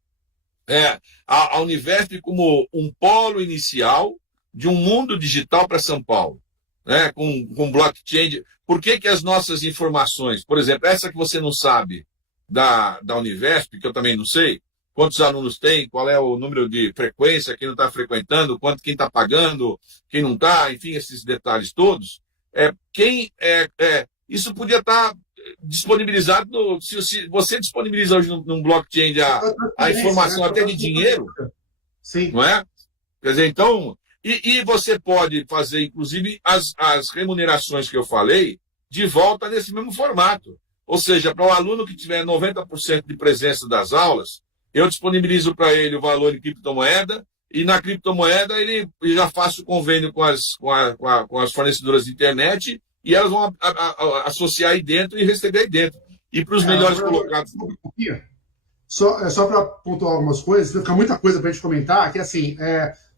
A Univesp como um polo inicial de um mundo digital para São Paulo, né? Com blockchain. Por que as nossas informações, por exemplo, essa que você não sabe da Univesp, que eu também não sei, quantos alunos tem, qual é o número de frequência, quem não está frequentando, quem está pagando, quem não está, enfim, esses detalhes todos, isso podia estar disponibilizado, se você disponibiliza hoje num blockchain a informação até de dinheiro, sim. Não é? Quer dizer, então, e você pode fazer, inclusive, as remunerações que eu falei, de volta nesse mesmo formato. Ou seja, para o aluno que tiver 90% de presença das aulas, eu disponibilizo para ele o valor em criptomoeda, e na criptomoeda ele já faço o convênio com as fornecedoras de internet, e elas vão associar aí dentro e receber aí dentro. E para os melhores colocados. Só para pontuar algumas coisas, fica muita coisa para a gente comentar, que assim,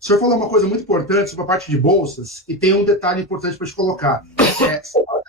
o senhor falou uma coisa muito importante sobre a parte de bolsas, e tem um detalhe importante para a gente colocar.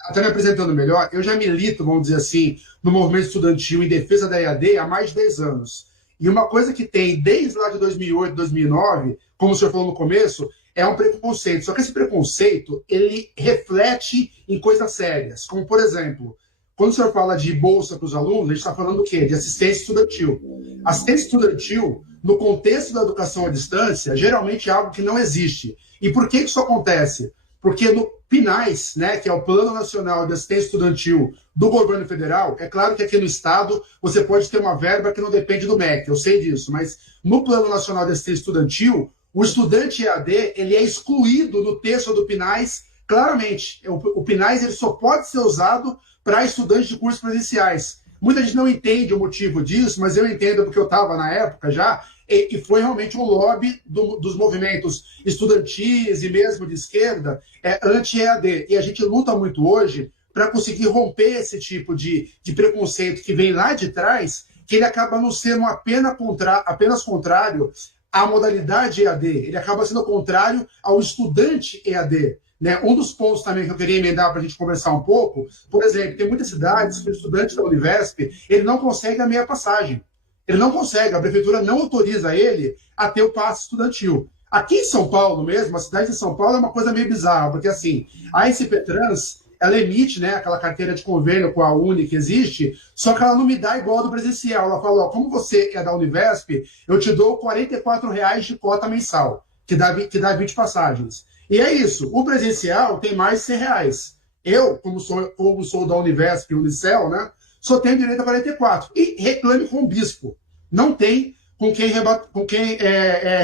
Até me apresentando melhor, eu já milito, vamos dizer assim, no movimento estudantil em defesa da EAD há mais de 10 anos. E uma coisa que tem desde lá de 2008, 2009, como o senhor falou no começo, é um preconceito. Só que esse preconceito, ele reflete em coisas sérias. Como, por exemplo, quando o senhor fala de bolsa para os alunos, a gente está falando do quê? De assistência estudantil. Assistência estudantil, no contexto da educação à distância, geralmente é algo que não existe. E por que isso acontece? Porque no PNAES, né, que é o Plano Nacional de Assistência Estudantil do governo federal, é claro que aqui no estado você pode ter uma verba que não depende do MEC, eu sei disso, mas no Plano Nacional de Assistência Estudantil, o estudante EAD ele é excluído no texto do PNAES claramente. O PNAES ele só pode ser usado para estudantes de cursos presenciais. Muita gente não entende o motivo disso, mas eu entendo porque eu estava na época já, e foi realmente um lobby dos movimentos estudantis e mesmo de esquerda anti-EAD. E a gente luta muito hoje para conseguir romper esse tipo de preconceito que vem lá de trás, que ele acaba não sendo apenas contrário a modalidade EAD, ele acaba sendo contrário ao estudante EAD. Né? Um dos pontos também que eu queria emendar para a gente conversar um pouco, por exemplo, tem muitas cidades que o estudante da Univesp ele não consegue a meia passagem. Ele não consegue, a prefeitura não autoriza ele a ter o passe estudantil. Aqui em São Paulo mesmo, a cidade de São Paulo é uma coisa meio bizarra, porque assim, a SP Trans, ela emite, né, aquela carteira de convênio com a Uni que existe, só que ela não me dá igual a do presencial. Ela fala, ó, como você é da Univesp, eu te dou R$ 44 de cota mensal, que dá 20 passagens. E é isso, o presencial tem mais de R$ 100. Eu, como sou da Univesp e Unicel, né, só tenho direito a 44. E reclame com o bispo. Não tem com quem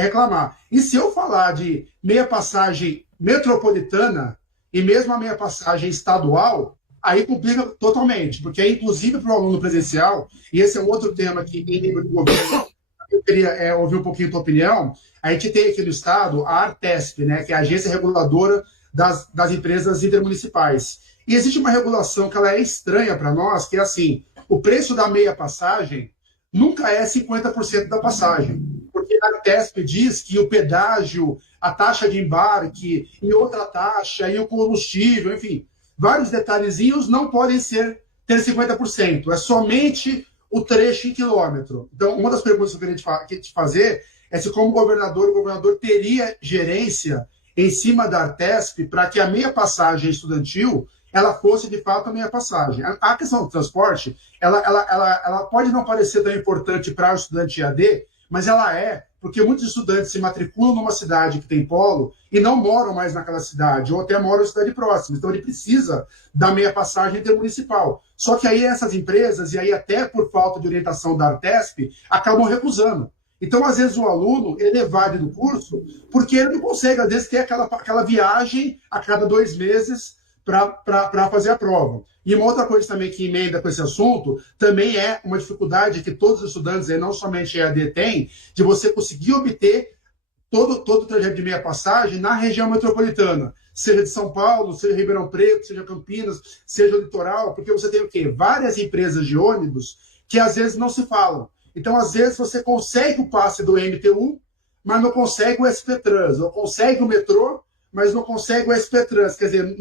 reclamar. E se eu falar de meia passagem metropolitana e mesmo a meia passagem estadual, aí complica totalmente, porque é inclusive para o aluno presencial, e esse é um outro tema que em nível de governo eu queria ouvir um pouquinho a tua opinião. A gente tem aqui no estado a Artesp, né, que é a agência reguladora das empresas intermunicipais. E existe uma regulação que ela é estranha para nós, que é assim, o preço da meia passagem nunca é 50% da passagem. Porque a Artesp diz que o pedágio, a taxa de embarque, e outra taxa, e o combustível, enfim, vários detalhezinhos não podem ter 50%. É somente o trecho em quilômetro. Então, uma das perguntas que eu queria te fazer é se, como governador, o governador teria gerência em cima da Artesp para que a meia passagem estudantil ela fosse, de fato, a meia passagem. A questão do transporte, ela pode não parecer tão importante para o estudante EAD, mas ela é, porque muitos estudantes se matriculam numa cidade que tem polo e não moram mais naquela cidade, ou até moram em cidade próxima. Então, ele precisa da meia passagem intermunicipal. Só que aí essas empresas, e aí até por falta de orientação da Artesp, acabam recusando. Então, às vezes, o aluno ele evade do curso porque ele não consegue, às vezes, ter aquela viagem a cada 2 meses para fazer a prova. E uma outra coisa também que emenda com esse assunto, também é uma dificuldade que todos os estudantes, e não somente EAD, têm, de você conseguir obter todo o trajeto de meia passagem na região metropolitana, seja de São Paulo, seja Ribeirão Preto, seja Campinas, seja o litoral, porque você tem o quê? Várias empresas de ônibus que às vezes não se falam. Então, às vezes, você consegue o passe do MTU, mas não consegue o SP Trans, ou consegue o metrô, mas não consegue o SP Trans, quer dizer,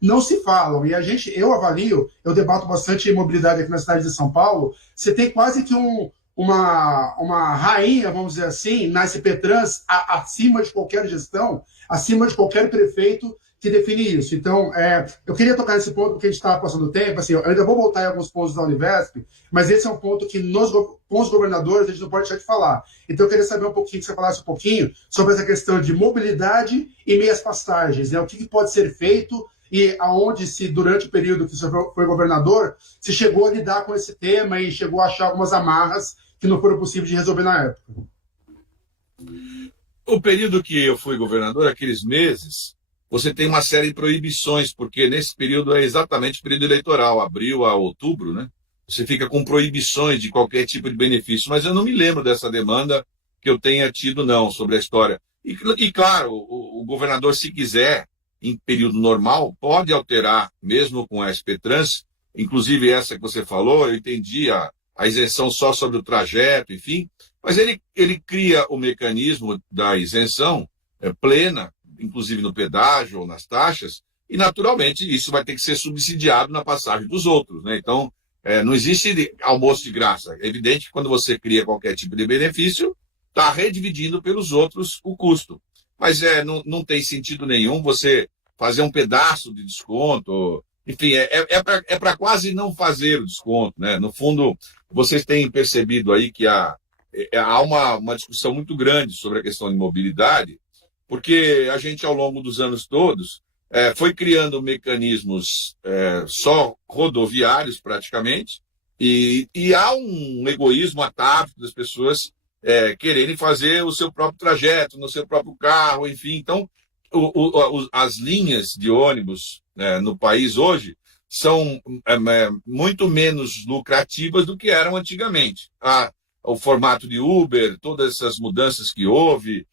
não se falam. E eu avalio, eu debato bastante mobilidade aqui na cidade de São Paulo, você tem quase que uma rainha, vamos dizer assim, na SP Trans, acima de qualquer gestão, acima de qualquer prefeito que define isso. Então, eu queria tocar nesse ponto, porque a gente estava passando o tempo, assim, eu ainda vou voltar em alguns pontos da Univesp, mas esse é um ponto que com os governadores a gente não pode deixar de falar. Então, eu queria saber um pouquinho, que você falasse um pouquinho sobre essa questão de mobilidade e meias passagens, né? O que pode ser feito e aonde, se durante o período que você foi governador, se chegou a lidar com esse tema e chegou a achar algumas amarras que não foram possíveis de resolver na época. O período que eu fui governador, aqueles meses, você tem uma série de proibições, porque nesse período é exatamente o período eleitoral, abril a outubro, né? Você fica com proibições de qualquer tipo de benefício, mas eu não me lembro dessa demanda que eu tenha tido, não, sobre a história. E claro, o governador, se quiser, em período normal, pode alterar, mesmo com a SP Trans, inclusive essa que você falou, eu entendi a isenção só sobre o trajeto, enfim, mas ele cria o mecanismo da isenção plena, inclusive no pedágio ou nas taxas, e naturalmente isso vai ter que ser subsidiado na passagem dos outros, né? Então, não existe almoço de graça. É evidente que quando você cria qualquer tipo de benefício, está redividindo pelos outros o custo. Mas não tem sentido nenhum você fazer um pedaço de desconto, enfim, é para quase não fazer o desconto, né? No fundo, vocês têm percebido aí que há uma discussão muito grande sobre a questão de mobilidade, porque a gente, ao longo dos anos todos, foi criando mecanismos só rodoviários, praticamente, e há um egoísmo atávico das pessoas quererem fazer o seu próprio trajeto, no seu próprio carro, enfim. Então, as linhas de ônibus no país hoje são muito menos lucrativas do que eram antigamente. O formato de Uber, todas essas mudanças que houve,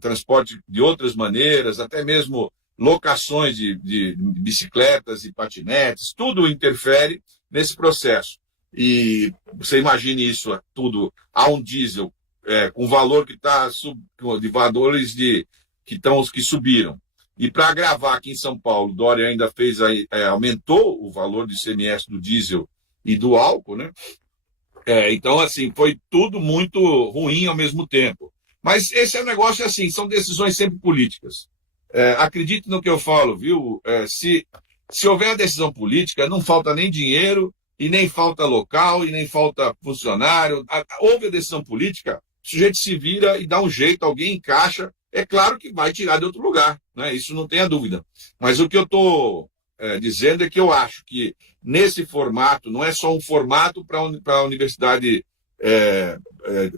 transporte de outras maneiras, até mesmo locações de bicicletas e patinetes, tudo interfere nesse processo. E você imagine isso tudo a um diesel com valor que está de valores que subiram. E para agravar aqui em São Paulo, Dória ainda aumentou o valor do ICMS do diesel e do álcool, né? Então, assim, foi tudo muito ruim ao mesmo tempo. Mas esse negócio assim, são decisões sempre políticas. Acredite no que eu falo, viu? Se houver a decisão política, não falta nem dinheiro, e nem falta local, e nem falta funcionário. Houve a decisão política, o sujeito se vira e dá um jeito, alguém encaixa. É claro que vai tirar de outro lugar, né? Isso não tenha dúvida. Mas o que eu estou dizendo é que eu acho que nesse formato, não é só um formato para a universidade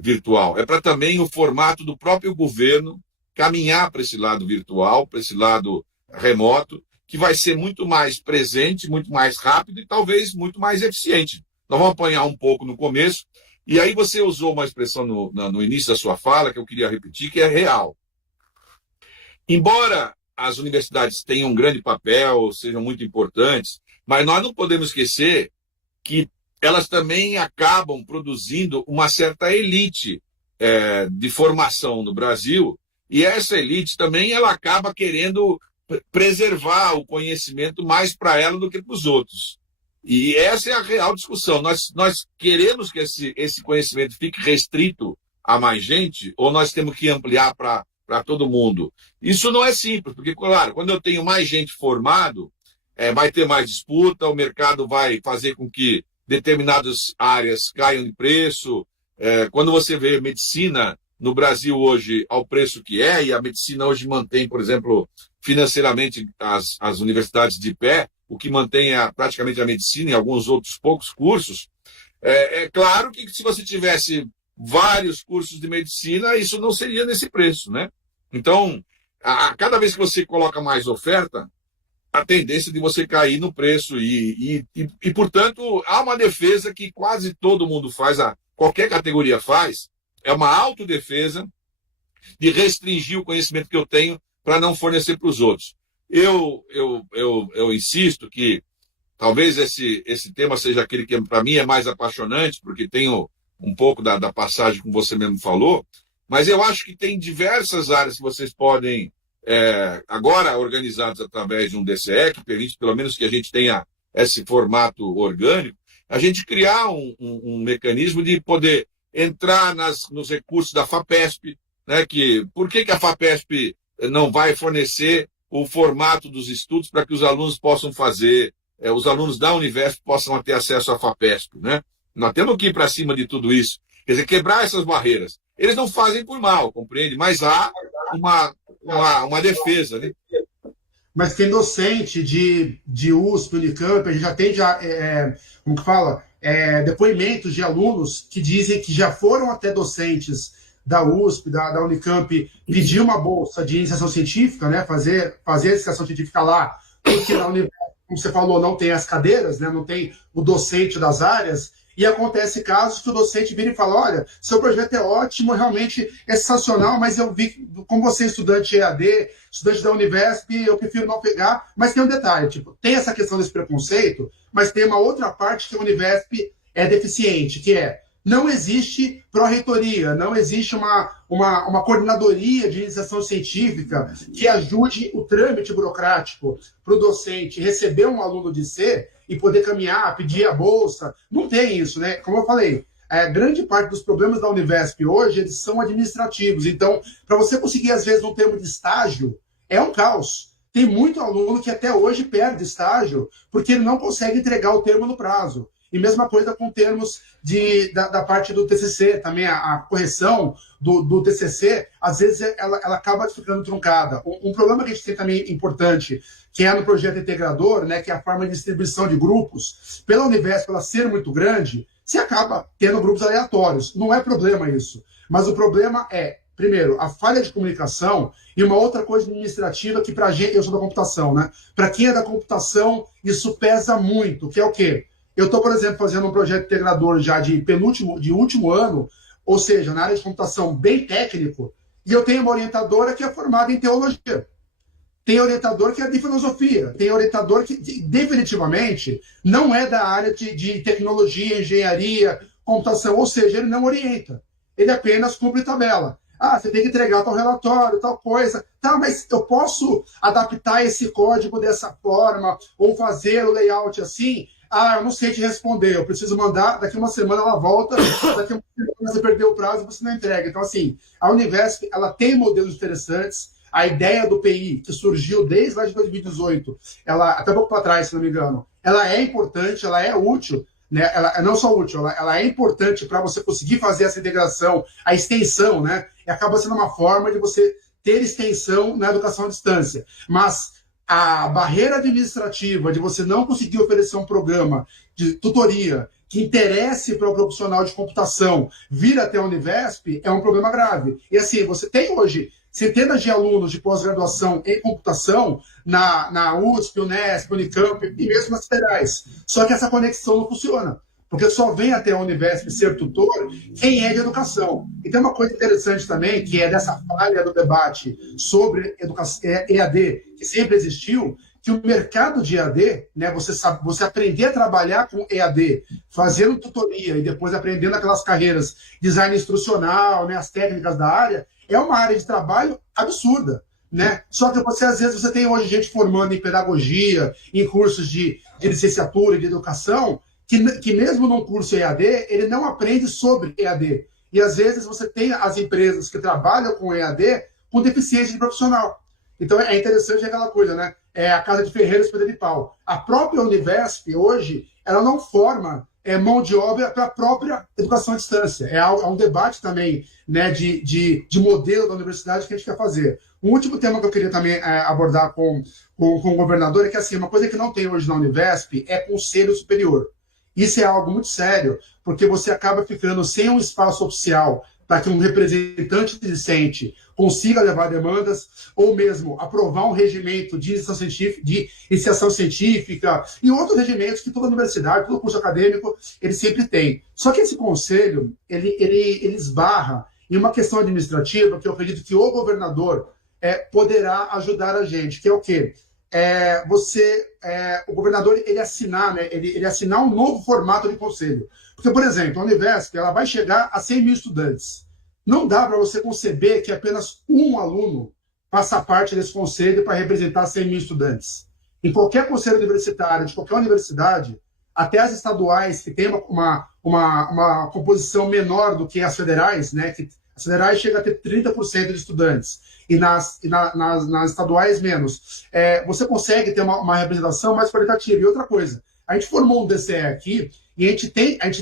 virtual, é para também o formato do próprio governo caminhar para esse lado virtual, para esse lado remoto, que vai ser muito mais presente, muito mais rápido e talvez muito mais eficiente. Nós vamos apanhar um pouco no começo, e aí você usou uma expressão no início da sua fala, que eu queria repetir, que é real. Embora as universidades tenham um grande papel, sejam muito importantes, mas nós não podemos esquecer que elas também acabam produzindo uma certa elite de formação no Brasil, e essa elite também ela acaba querendo preservar o conhecimento mais para ela do que para os outros. E essa é a real discussão. Nós queremos que esse conhecimento fique restrito a mais gente, ou nós temos que ampliar para todo mundo? Isso não é simples, porque, claro, quando eu tenho mais gente formado, vai ter mais disputa, o mercado vai fazer com que determinadas áreas caiam de preço. Quando você vê medicina no Brasil hoje ao preço que é, e a medicina hoje mantém, por exemplo, financeiramente as universidades de pé, o que mantém praticamente a medicina e alguns outros poucos cursos, é claro que se você tivesse vários cursos de medicina, isso não seria nesse preço, né? Então, cada vez que você coloca mais oferta, a tendência de você cair no preço e, portanto, há uma defesa que quase todo mundo faz, qualquer categoria faz, é uma autodefesa de restringir o conhecimento que eu tenho para não fornecer para os outros. Eu insisto que talvez esse tema seja aquele que para mim é mais apaixonante, porque tenho um pouco da passagem como você mesmo falou, mas eu acho que tem diversas áreas que vocês podem, agora organizadas através de um DCE, que permite pelo menos que a gente tenha esse formato orgânico, a gente criar um mecanismo de poder entrar nos recursos da FAPESP, né, por que a FAPESP não vai fornecer o formato dos estudos para que os alunos possam fazer, os alunos da Univesp possam ter acesso à FAPESP, né? Nós temos que ir para cima de tudo isso, quer dizer, quebrar essas barreiras. Eles não fazem por mal, compreende? Mas há uma defesa, né? Mas tem docente de USP, Unicamp, a gente já tem, como que fala, depoimentos de alunos que dizem que já foram até docentes da USP, da Unicamp, pedir uma bolsa de iniciação científica, né, fazer a iniciação científica lá, porque na Univesp, como você falou, não tem as cadeiras, né, não tem o docente das áreas, e acontece casos que o docente vira e fala, olha, seu projeto é ótimo, realmente é sensacional, mas eu vi, como você é estudante EAD, estudante da Univesp, eu prefiro não pegar, mas tem um detalhe, tem essa questão desse preconceito, mas tem uma outra parte que a Univesp é deficiente, que não existe pró-reitoria, não existe uma coordenadoria de iniciação científica que ajude o trâmite burocrático para o docente receber um aluno de C e poder caminhar, pedir a bolsa. Não tem isso, né? Como eu falei, grande parte dos problemas da Univesp hoje eles são administrativos. Então, para você conseguir, às vezes, um termo de estágio, é um caos. Tem muito aluno que até hoje perde estágio porque ele não consegue entregar o termo no prazo. E mesma coisa com termos da parte do TCC, também a correção do TCC, às vezes ela acaba ficando truncada. Um problema que a gente tem também importante, que é no projeto integrador, né, que é a forma de distribuição de grupos, pela Univesp, ela ser muito grande, você acaba tendo grupos aleatórios. Não é problema isso. Mas o problema é, primeiro, a falha de comunicação e uma outra coisa administrativa que pra gente, eu sou da computação, né? Para quem é da computação, isso pesa muito, que é o quê? Eu estou, por exemplo, fazendo um projeto integrador já de último ano, ou seja, na área de computação bem técnico, e eu tenho uma orientadora que é formada em teologia. Tem orientador que é de filosofia. Tem orientador que definitivamente não é da área de tecnologia, engenharia, computação, ou seja, ele não orienta. ele apenas cumpre tabela. Ah, você tem que entregar tal relatório, tal coisa. Tá, mas eu posso adaptar esse código dessa forma ou fazer o layout assim? Ah, eu não sei te responder, eu preciso mandar, daqui uma semana ela volta, daqui uma semana você perdeu o prazo e você não entrega. Então, assim, a Univesp, ela tem modelos interessantes. A ideia do PI, que surgiu desde lá de 2018, ela, até pouco para trás, se não me engano, ela é importante, ela é útil, né? Ela é não só útil, ela é importante para você conseguir fazer essa integração, a extensão, né? E acaba sendo uma forma de você ter extensão na educação à distância. Mas a barreira administrativa de você não conseguir oferecer um programa de tutoria que interesse para o profissional de computação vir até a Univesp é um problema grave. E assim, você tem hoje centenas de alunos de pós-graduação em computação na USP, Unesp, Unicamp e mesmo nas federais. Só que essa conexão não funciona, porque só vem até a Univesp ser tutor quem é de educação. E tem uma coisa interessante também, que é dessa falha do debate sobre EAD, que sempre existiu, que o mercado de EAD, né, você aprender a trabalhar com EAD, fazendo tutoria e depois aprendendo aquelas carreiras, design instrucional, né, as técnicas da área, é uma área de trabalho absurda, né? Só que às vezes você tem hoje gente formando em pedagogia, em cursos de licenciatura e de educação, que mesmo num curso EAD, ele não aprende sobre EAD. E às vezes você tem as empresas que trabalham com EAD com deficiência de profissional. Então é interessante aquela coisa, né? É a casa de ferreiros pedra de pau. A própria Univesp, hoje, ela não forma mão de obra para a própria educação à distância. É um debate também, né, de modelo da universidade que a gente quer fazer. Um último tema que eu queria também abordar com o governador é que, assim, uma coisa que não tem hoje na Univesp é conselho superior. Isso é algo muito sério, porque você acaba ficando sem um espaço oficial para que um representante discente consiga levar demandas, ou mesmo aprovar um regimento de iniciação científica e outros regimentos que toda universidade, todo curso acadêmico, ele sempre tem. Só que esse conselho, ele esbarra em uma questão administrativa que eu acredito que o governador poderá ajudar a gente, que é o quê? O governador ele assinar um novo formato de conselho. Porque, por exemplo, a Univesp ela vai chegar a 100 mil estudantes. Não dá para você conceber que apenas um aluno faça parte desse conselho para representar 100 mil estudantes. Em qualquer conselho universitário, de qualquer universidade, até as estaduais, que tem uma composição menor do que as federais, né, que as federais chegam a ter 30% de estudantes, e nas estaduais menos. Você consegue ter uma representação mais qualitativa. E outra coisa, a gente formou um DCE aqui, e a gente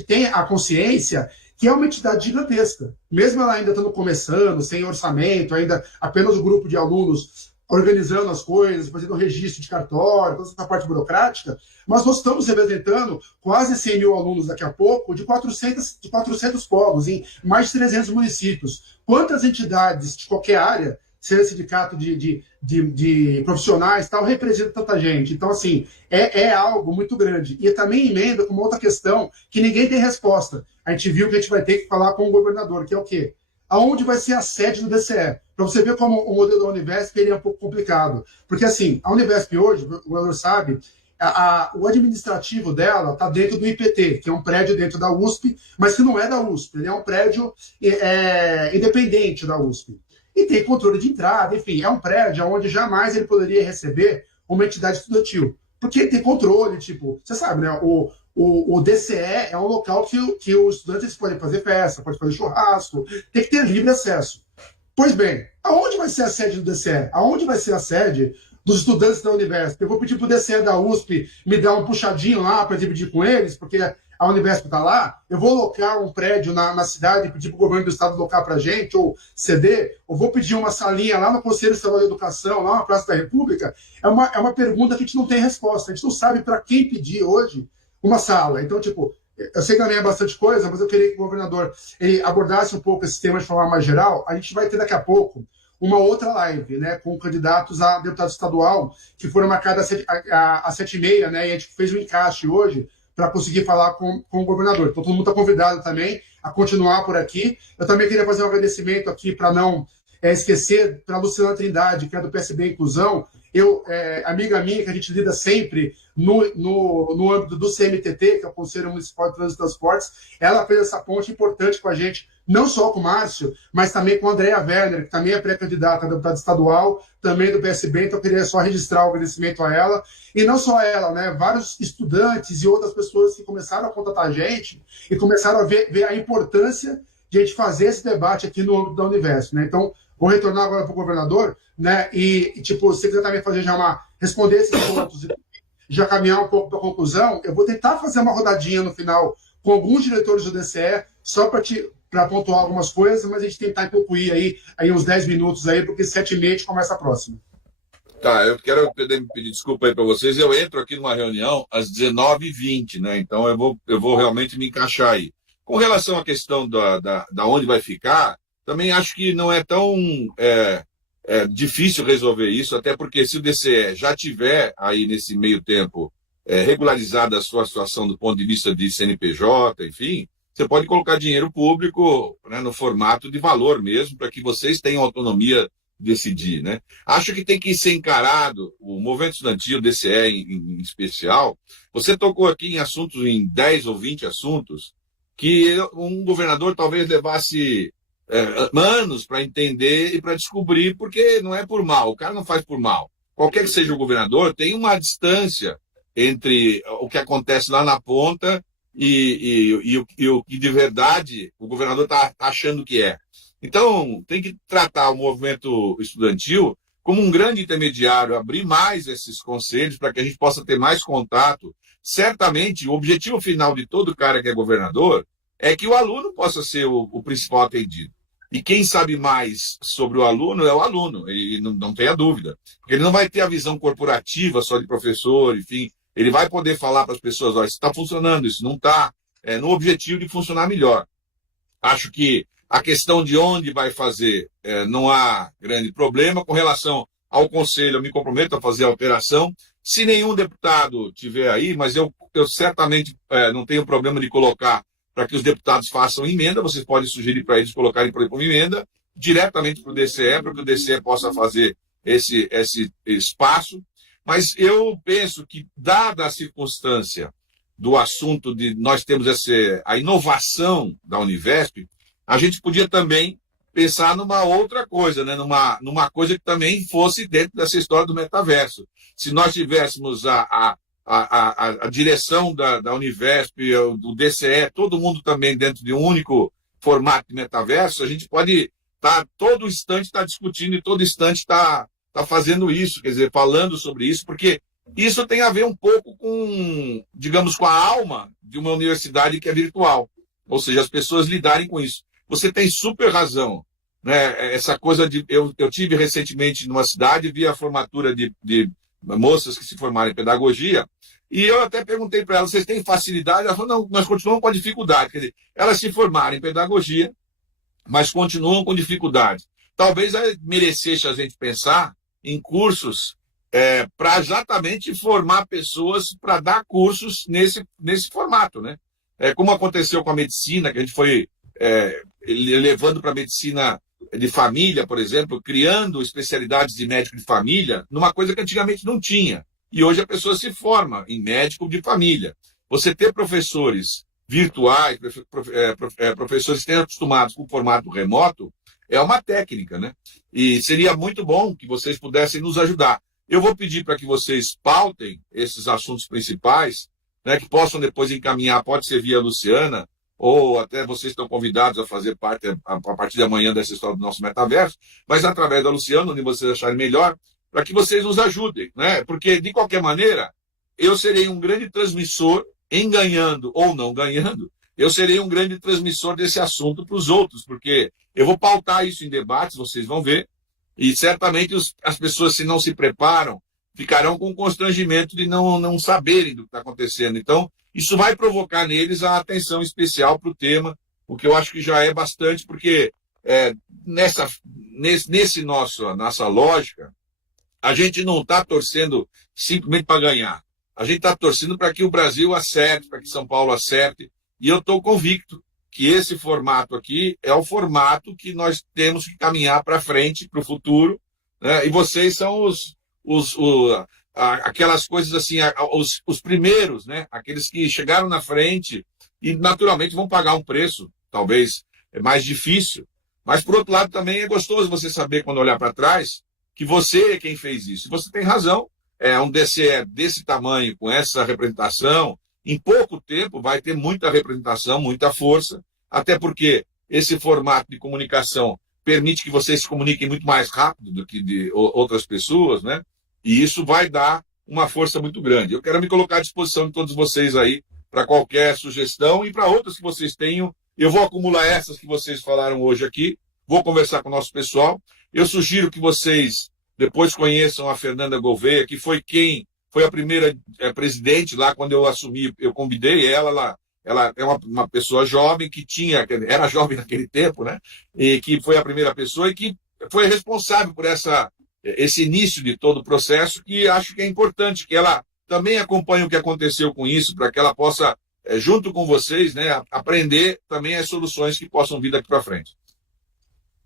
tem a consciência que é uma entidade gigantesca. Mesmo ela ainda estando começando, sem orçamento, ainda apenas o grupo de alunos organizando as coisas, fazendo o registro de cartório, toda essa parte burocrática, mas nós estamos representando quase 100 mil alunos daqui a pouco, de 400 polos, em mais de 300 municípios. Quantas entidades de qualquer área, seja sindicato de profissionais, tal, representa tanta gente? Então, assim, é algo muito grande. E também emenda com uma outra questão que ninguém tem resposta. A gente viu que a gente vai ter que falar com o governador, que é o quê? Aonde vai ser a sede do DCE? Para você ver como o modelo da Univesp ele é um pouco complicado. Porque, assim, a Univesp hoje, o governador sabe, o administrativo dela está dentro do IPT, que é um prédio dentro da USP, mas que não é da USP. Ele é um prédio independente da USP. E tem controle de entrada, enfim, é um prédio onde jamais ele poderia receber uma entidade estudantil. Porque tem controle, tipo, você sabe, né? O DCE é um local que os estudantes podem fazer festa, podem fazer churrasco, tem que ter livre acesso. Pois bem, aonde vai ser a sede do DCE? Aonde vai ser a sede dos estudantes da Univesp? Eu vou pedir para o DCE da USP me dar um puxadinho lá para dividir com eles, porque a Univesp está lá, eu vou locar um prédio na cidade e pedir para o governo do estado locar para a gente, ou ceder, ou vou pedir uma salinha lá no Conselho Estadual de Educação, lá na Praça da República. É uma pergunta que a gente não tem resposta. A gente não sabe para quem pedir hoje uma sala. Então, tipo, eu sei que também é bastante coisa, mas eu queria que o governador abordasse um pouco esse tema de forma mais geral. A gente vai ter daqui a pouco uma outra live, né, com candidatos a deputado estadual, que foram marcadas às 7h30, né, e a gente fez um encaixe hoje para conseguir falar com o governador. Então, todo mundo está convidado também a continuar por aqui. Eu também queria fazer um agradecimento aqui, para não esquecer, para a Luciana Trindade, que é do PSB Inclusão. amiga minha, que a gente lida sempre no âmbito do CMTT, que é o Conselho Municipal de Trânsito e Transportes, ela fez essa ponte importante com a gente, não só com o Márcio, mas também com a Andrea Werner, que também é pré-candidata a deputada estadual, também do PSB, então eu queria só registrar o agradecimento a ela. E não só ela, né? Vários estudantes e outras pessoas que começaram a contatar a gente e começaram a ver a importância de a gente fazer esse debate aqui no âmbito da Univesp, né? Então, vou retornar agora para o governador, né? E, tipo, se quiser também fazer responder esses pontos e já caminhar um pouco para a conclusão, eu vou tentar fazer uma rodadinha no final com alguns diretores do DCE, só para pontuar algumas coisas, mas a gente tentar concluir aí uns 10 minutos aí, porque 7h30 a gente começa a próxima. Tá, eu quero pedir desculpa aí para vocês. Eu entro aqui numa reunião às 19h20, né? Então eu vou realmente me encaixar aí. Com relação à questão da onde vai ficar, também acho que não é tão difícil resolver isso, até porque se o DCE já tiver aí nesse meio tempo regularizada a sua situação do ponto de vista de CNPJ, enfim, você pode colocar dinheiro público, né, no formato de valor mesmo, para que vocês tenham autonomia de decidir, né? Acho que tem que ser encarado o movimento estudantil, o DCE em especial. Você tocou aqui em assuntos, em 10 ou 20 assuntos, que um governador talvez levasse anos para entender e para descobrir, porque não é por mal, o cara não faz por mal. Qualquer que seja o governador, tem uma distância entre o que acontece lá na ponta e o que de verdade o governador está achando que é. Então, tem que tratar o movimento estudantil como um grande intermediário, abrir mais esses conselhos para que a gente possa ter mais contato. Certamente, o objetivo final de todo cara que é governador é que o aluno possa ser o principal atendido. E quem sabe mais sobre o aluno é o aluno, e não tenha dúvida. Porque ele não vai ter a visão corporativa só de professor, enfim. Ele vai poder falar para as pessoas, olha, isso está funcionando, isso não está, no objetivo de funcionar melhor. Acho que a questão de onde vai fazer, não há grande problema. Com relação ao Conselho, eu me comprometo a fazer a alteração. Se nenhum deputado tiver aí, mas eu certamente não tenho problema de colocar para que os deputados façam emenda, vocês podem sugerir para eles colocarem, por exemplo, uma emenda diretamente para o DCE, para que o DCE possa fazer esse espaço. Mas eu penso que, dada a circunstância do assunto de nós temos a inovação da Univesp, a gente podia também pensar numa outra coisa, né? numa coisa que também fosse dentro dessa história do metaverso. Se nós tivéssemos a direção da Univesp, do DCE, todo mundo também dentro de um único formato de metaverso, a gente pode todo instante discutindo e todo instante tá fazendo isso, quer dizer, falando sobre isso, porque isso tem a ver um pouco com, digamos, com a alma de uma universidade que é virtual, ou seja, as pessoas lidarem com isso. Você tem super razão, né? Essa coisa de... Eu tive recentemente numa cidade, vi a formatura de moças que se formaram em pedagogia, e eu até perguntei para elas, vocês têm facilidade? Ela falou, não, nós continuamos com a dificuldade. Quer dizer, elas se formaram em pedagogia, mas continuam com dificuldade. Talvez merecesse a gente pensar em cursos para exatamente formar pessoas para dar cursos nesse formato, né? Como aconteceu com a medicina, que a gente foi levando para a medicina de família, por exemplo, criando especialidades de médico de família, numa coisa que antigamente não tinha. E hoje a pessoa se forma em médico de família. Você ter professores virtuais, professores que estejam acostumados com o formato remoto, é uma técnica, né? E seria muito bom que vocês pudessem nos ajudar. Eu vou pedir para que vocês pautem esses assuntos principais, né, que possam depois encaminhar, pode ser via Luciana, ou até vocês estão convidados a fazer parte, a partir de amanhã, dessa história do nosso metaverso, mas através da Luciana, onde vocês acharem melhor, para que vocês nos ajudem, né? Porque, de qualquer maneira, eu serei um grande transmissor, em ganhando ou não ganhando, eu serei um grande transmissor desse assunto para os outros, porque eu vou pautar isso em debates, vocês vão ver, e certamente as pessoas, se não se preparam, ficarão com constrangimento de não saberem do que está acontecendo. Então, isso vai provocar neles a atenção especial para o tema, o que eu acho que já é bastante, porque nossa lógica, a gente não está torcendo simplesmente para ganhar. A gente está torcendo para que o Brasil acerte, para que São Paulo acerte, e eu estou convicto que esse formato aqui é o formato que nós temos que caminhar para frente, para o futuro, né? E vocês são aquelas coisas assim, os primeiros, né? Aqueles que chegaram na frente e naturalmente vão pagar um preço, talvez mais difícil. Mas, por outro lado, também é gostoso você saber, quando olhar para trás, que você é quem fez isso. Você tem razão, um DCE desse tamanho, com essa representação, em pouco tempo vai ter muita representação, muita força, até porque esse formato de comunicação permite que vocês se comuniquem muito mais rápido do que de outras pessoas, né? E isso vai dar uma força muito grande. Eu quero me colocar à disposição de todos vocês aí para qualquer sugestão e para outras que vocês tenham. Eu vou acumular essas que vocês falaram hoje aqui, vou conversar com o nosso pessoal. Eu sugiro que vocês depois conheçam a Fernanda Gouveia, que foi a primeira presidente lá quando eu assumi, eu convidei ela é uma pessoa jovem que era jovem naquele tempo, né? E que foi a primeira pessoa e que foi responsável por esse início de todo o processo, que acho que é importante que ela também acompanhe o que aconteceu com isso, para que ela possa, junto com vocês, né, aprender também as soluções que possam vir daqui para frente.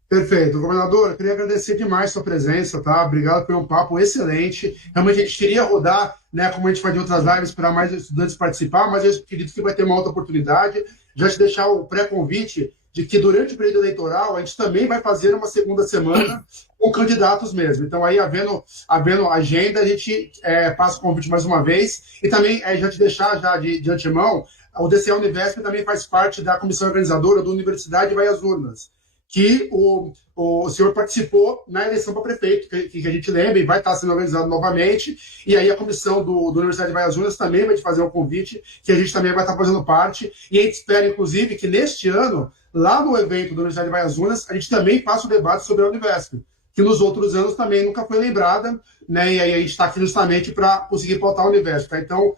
Perfeito. Governador, eu queria agradecer demais a sua presença, tá? Obrigado, foi um papo excelente. Realmente a gente queria rodar, né, como a gente faz em outras lives, para mais estudantes participar, mas eu acredito que vai ter uma outra oportunidade. Já te deixar o pré-convite de que durante o período eleitoral a gente também vai fazer uma segunda semana com candidatos mesmo. Então, aí, havendo agenda, a gente passa o convite mais uma vez. E também, já te deixar já de antemão, o DCE Univesp também faz parte da comissão organizadora do Universidade Vai às Urnas, que o senhor participou na eleição para prefeito, que a gente lembra, e vai estar sendo organizado novamente. E aí a comissão do Universidade Vai às Urnas também vai te fazer um convite, que a gente também vai estar fazendo parte. E a gente espera, inclusive, que neste ano, lá no evento do Universidade Vai às Urnas, a gente também faça o debate sobre a Univesp, que nos outros anos também nunca foi lembrada, né? E aí a gente está aqui justamente para conseguir pautar a Univesp, tá? Então,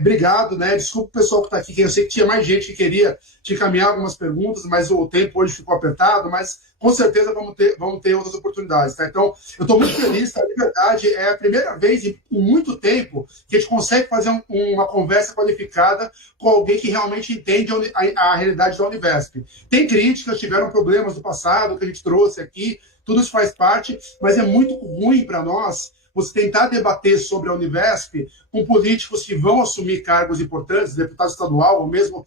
obrigado, né? Desculpa o pessoal que está aqui, que eu sei que tinha mais gente que queria te encaminhar algumas perguntas, mas o tempo hoje ficou apertado, mas com certeza vamos ter outras oportunidades, tá? Então, eu estou muito feliz, tá? De verdade, é a primeira vez em muito tempo que a gente consegue fazer uma conversa qualificada com alguém que realmente entende a realidade da Univesp. Tem críticas, tiveram problemas do passado que a gente trouxe aqui, tudo isso faz parte, mas é muito ruim para nós você tentar debater sobre a Univesp com políticos que vão assumir cargos importantes, deputado estadual, ou mesmo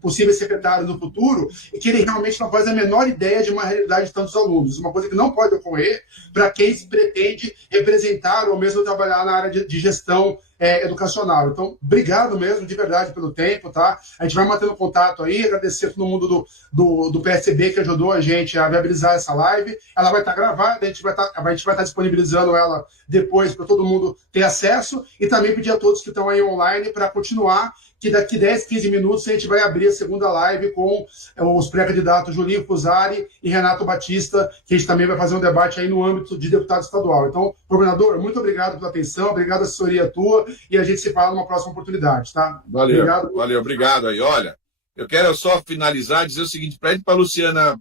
possíveis secretários no futuro, e que ele realmente não faz a menor ideia de uma realidade de tantos alunos. Uma coisa que não pode ocorrer para quem se pretende representar ou mesmo trabalhar na área de gestão educacional. Então, obrigado mesmo, de verdade, pelo tempo, tá? A gente vai mantendo contato aí, agradecer a todo mundo do PSB que ajudou a gente a viabilizar essa live. Ela vai estar gravada, a gente vai estar disponibilizando ela depois para todo mundo ter acesso, e também pedir a todos que estão aí online para continuar, que daqui 10, 15 minutos a gente vai abrir a segunda live com os pré-candidatos Julinho Fusari e Renato Batista, que a gente também vai fazer um debate aí no âmbito de deputado estadual. Então, governador, muito obrigado pela atenção, obrigado à assessoria tua, e a gente se fala numa próxima oportunidade, tá? Valeu, obrigado aí. Olha, eu quero só finalizar, dizer o seguinte, pede para a Luciana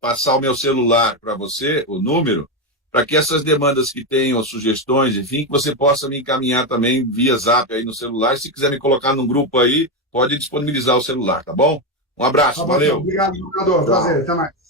passar o meu celular para você, o número, para que essas demandas que tenham, sugestões, enfim, que você possa me encaminhar também via Zap aí no celular. Se quiser me colocar num grupo aí, pode disponibilizar o celular, tá bom? Um abraço, valeu. Obrigado, governador. Prazer, até mais.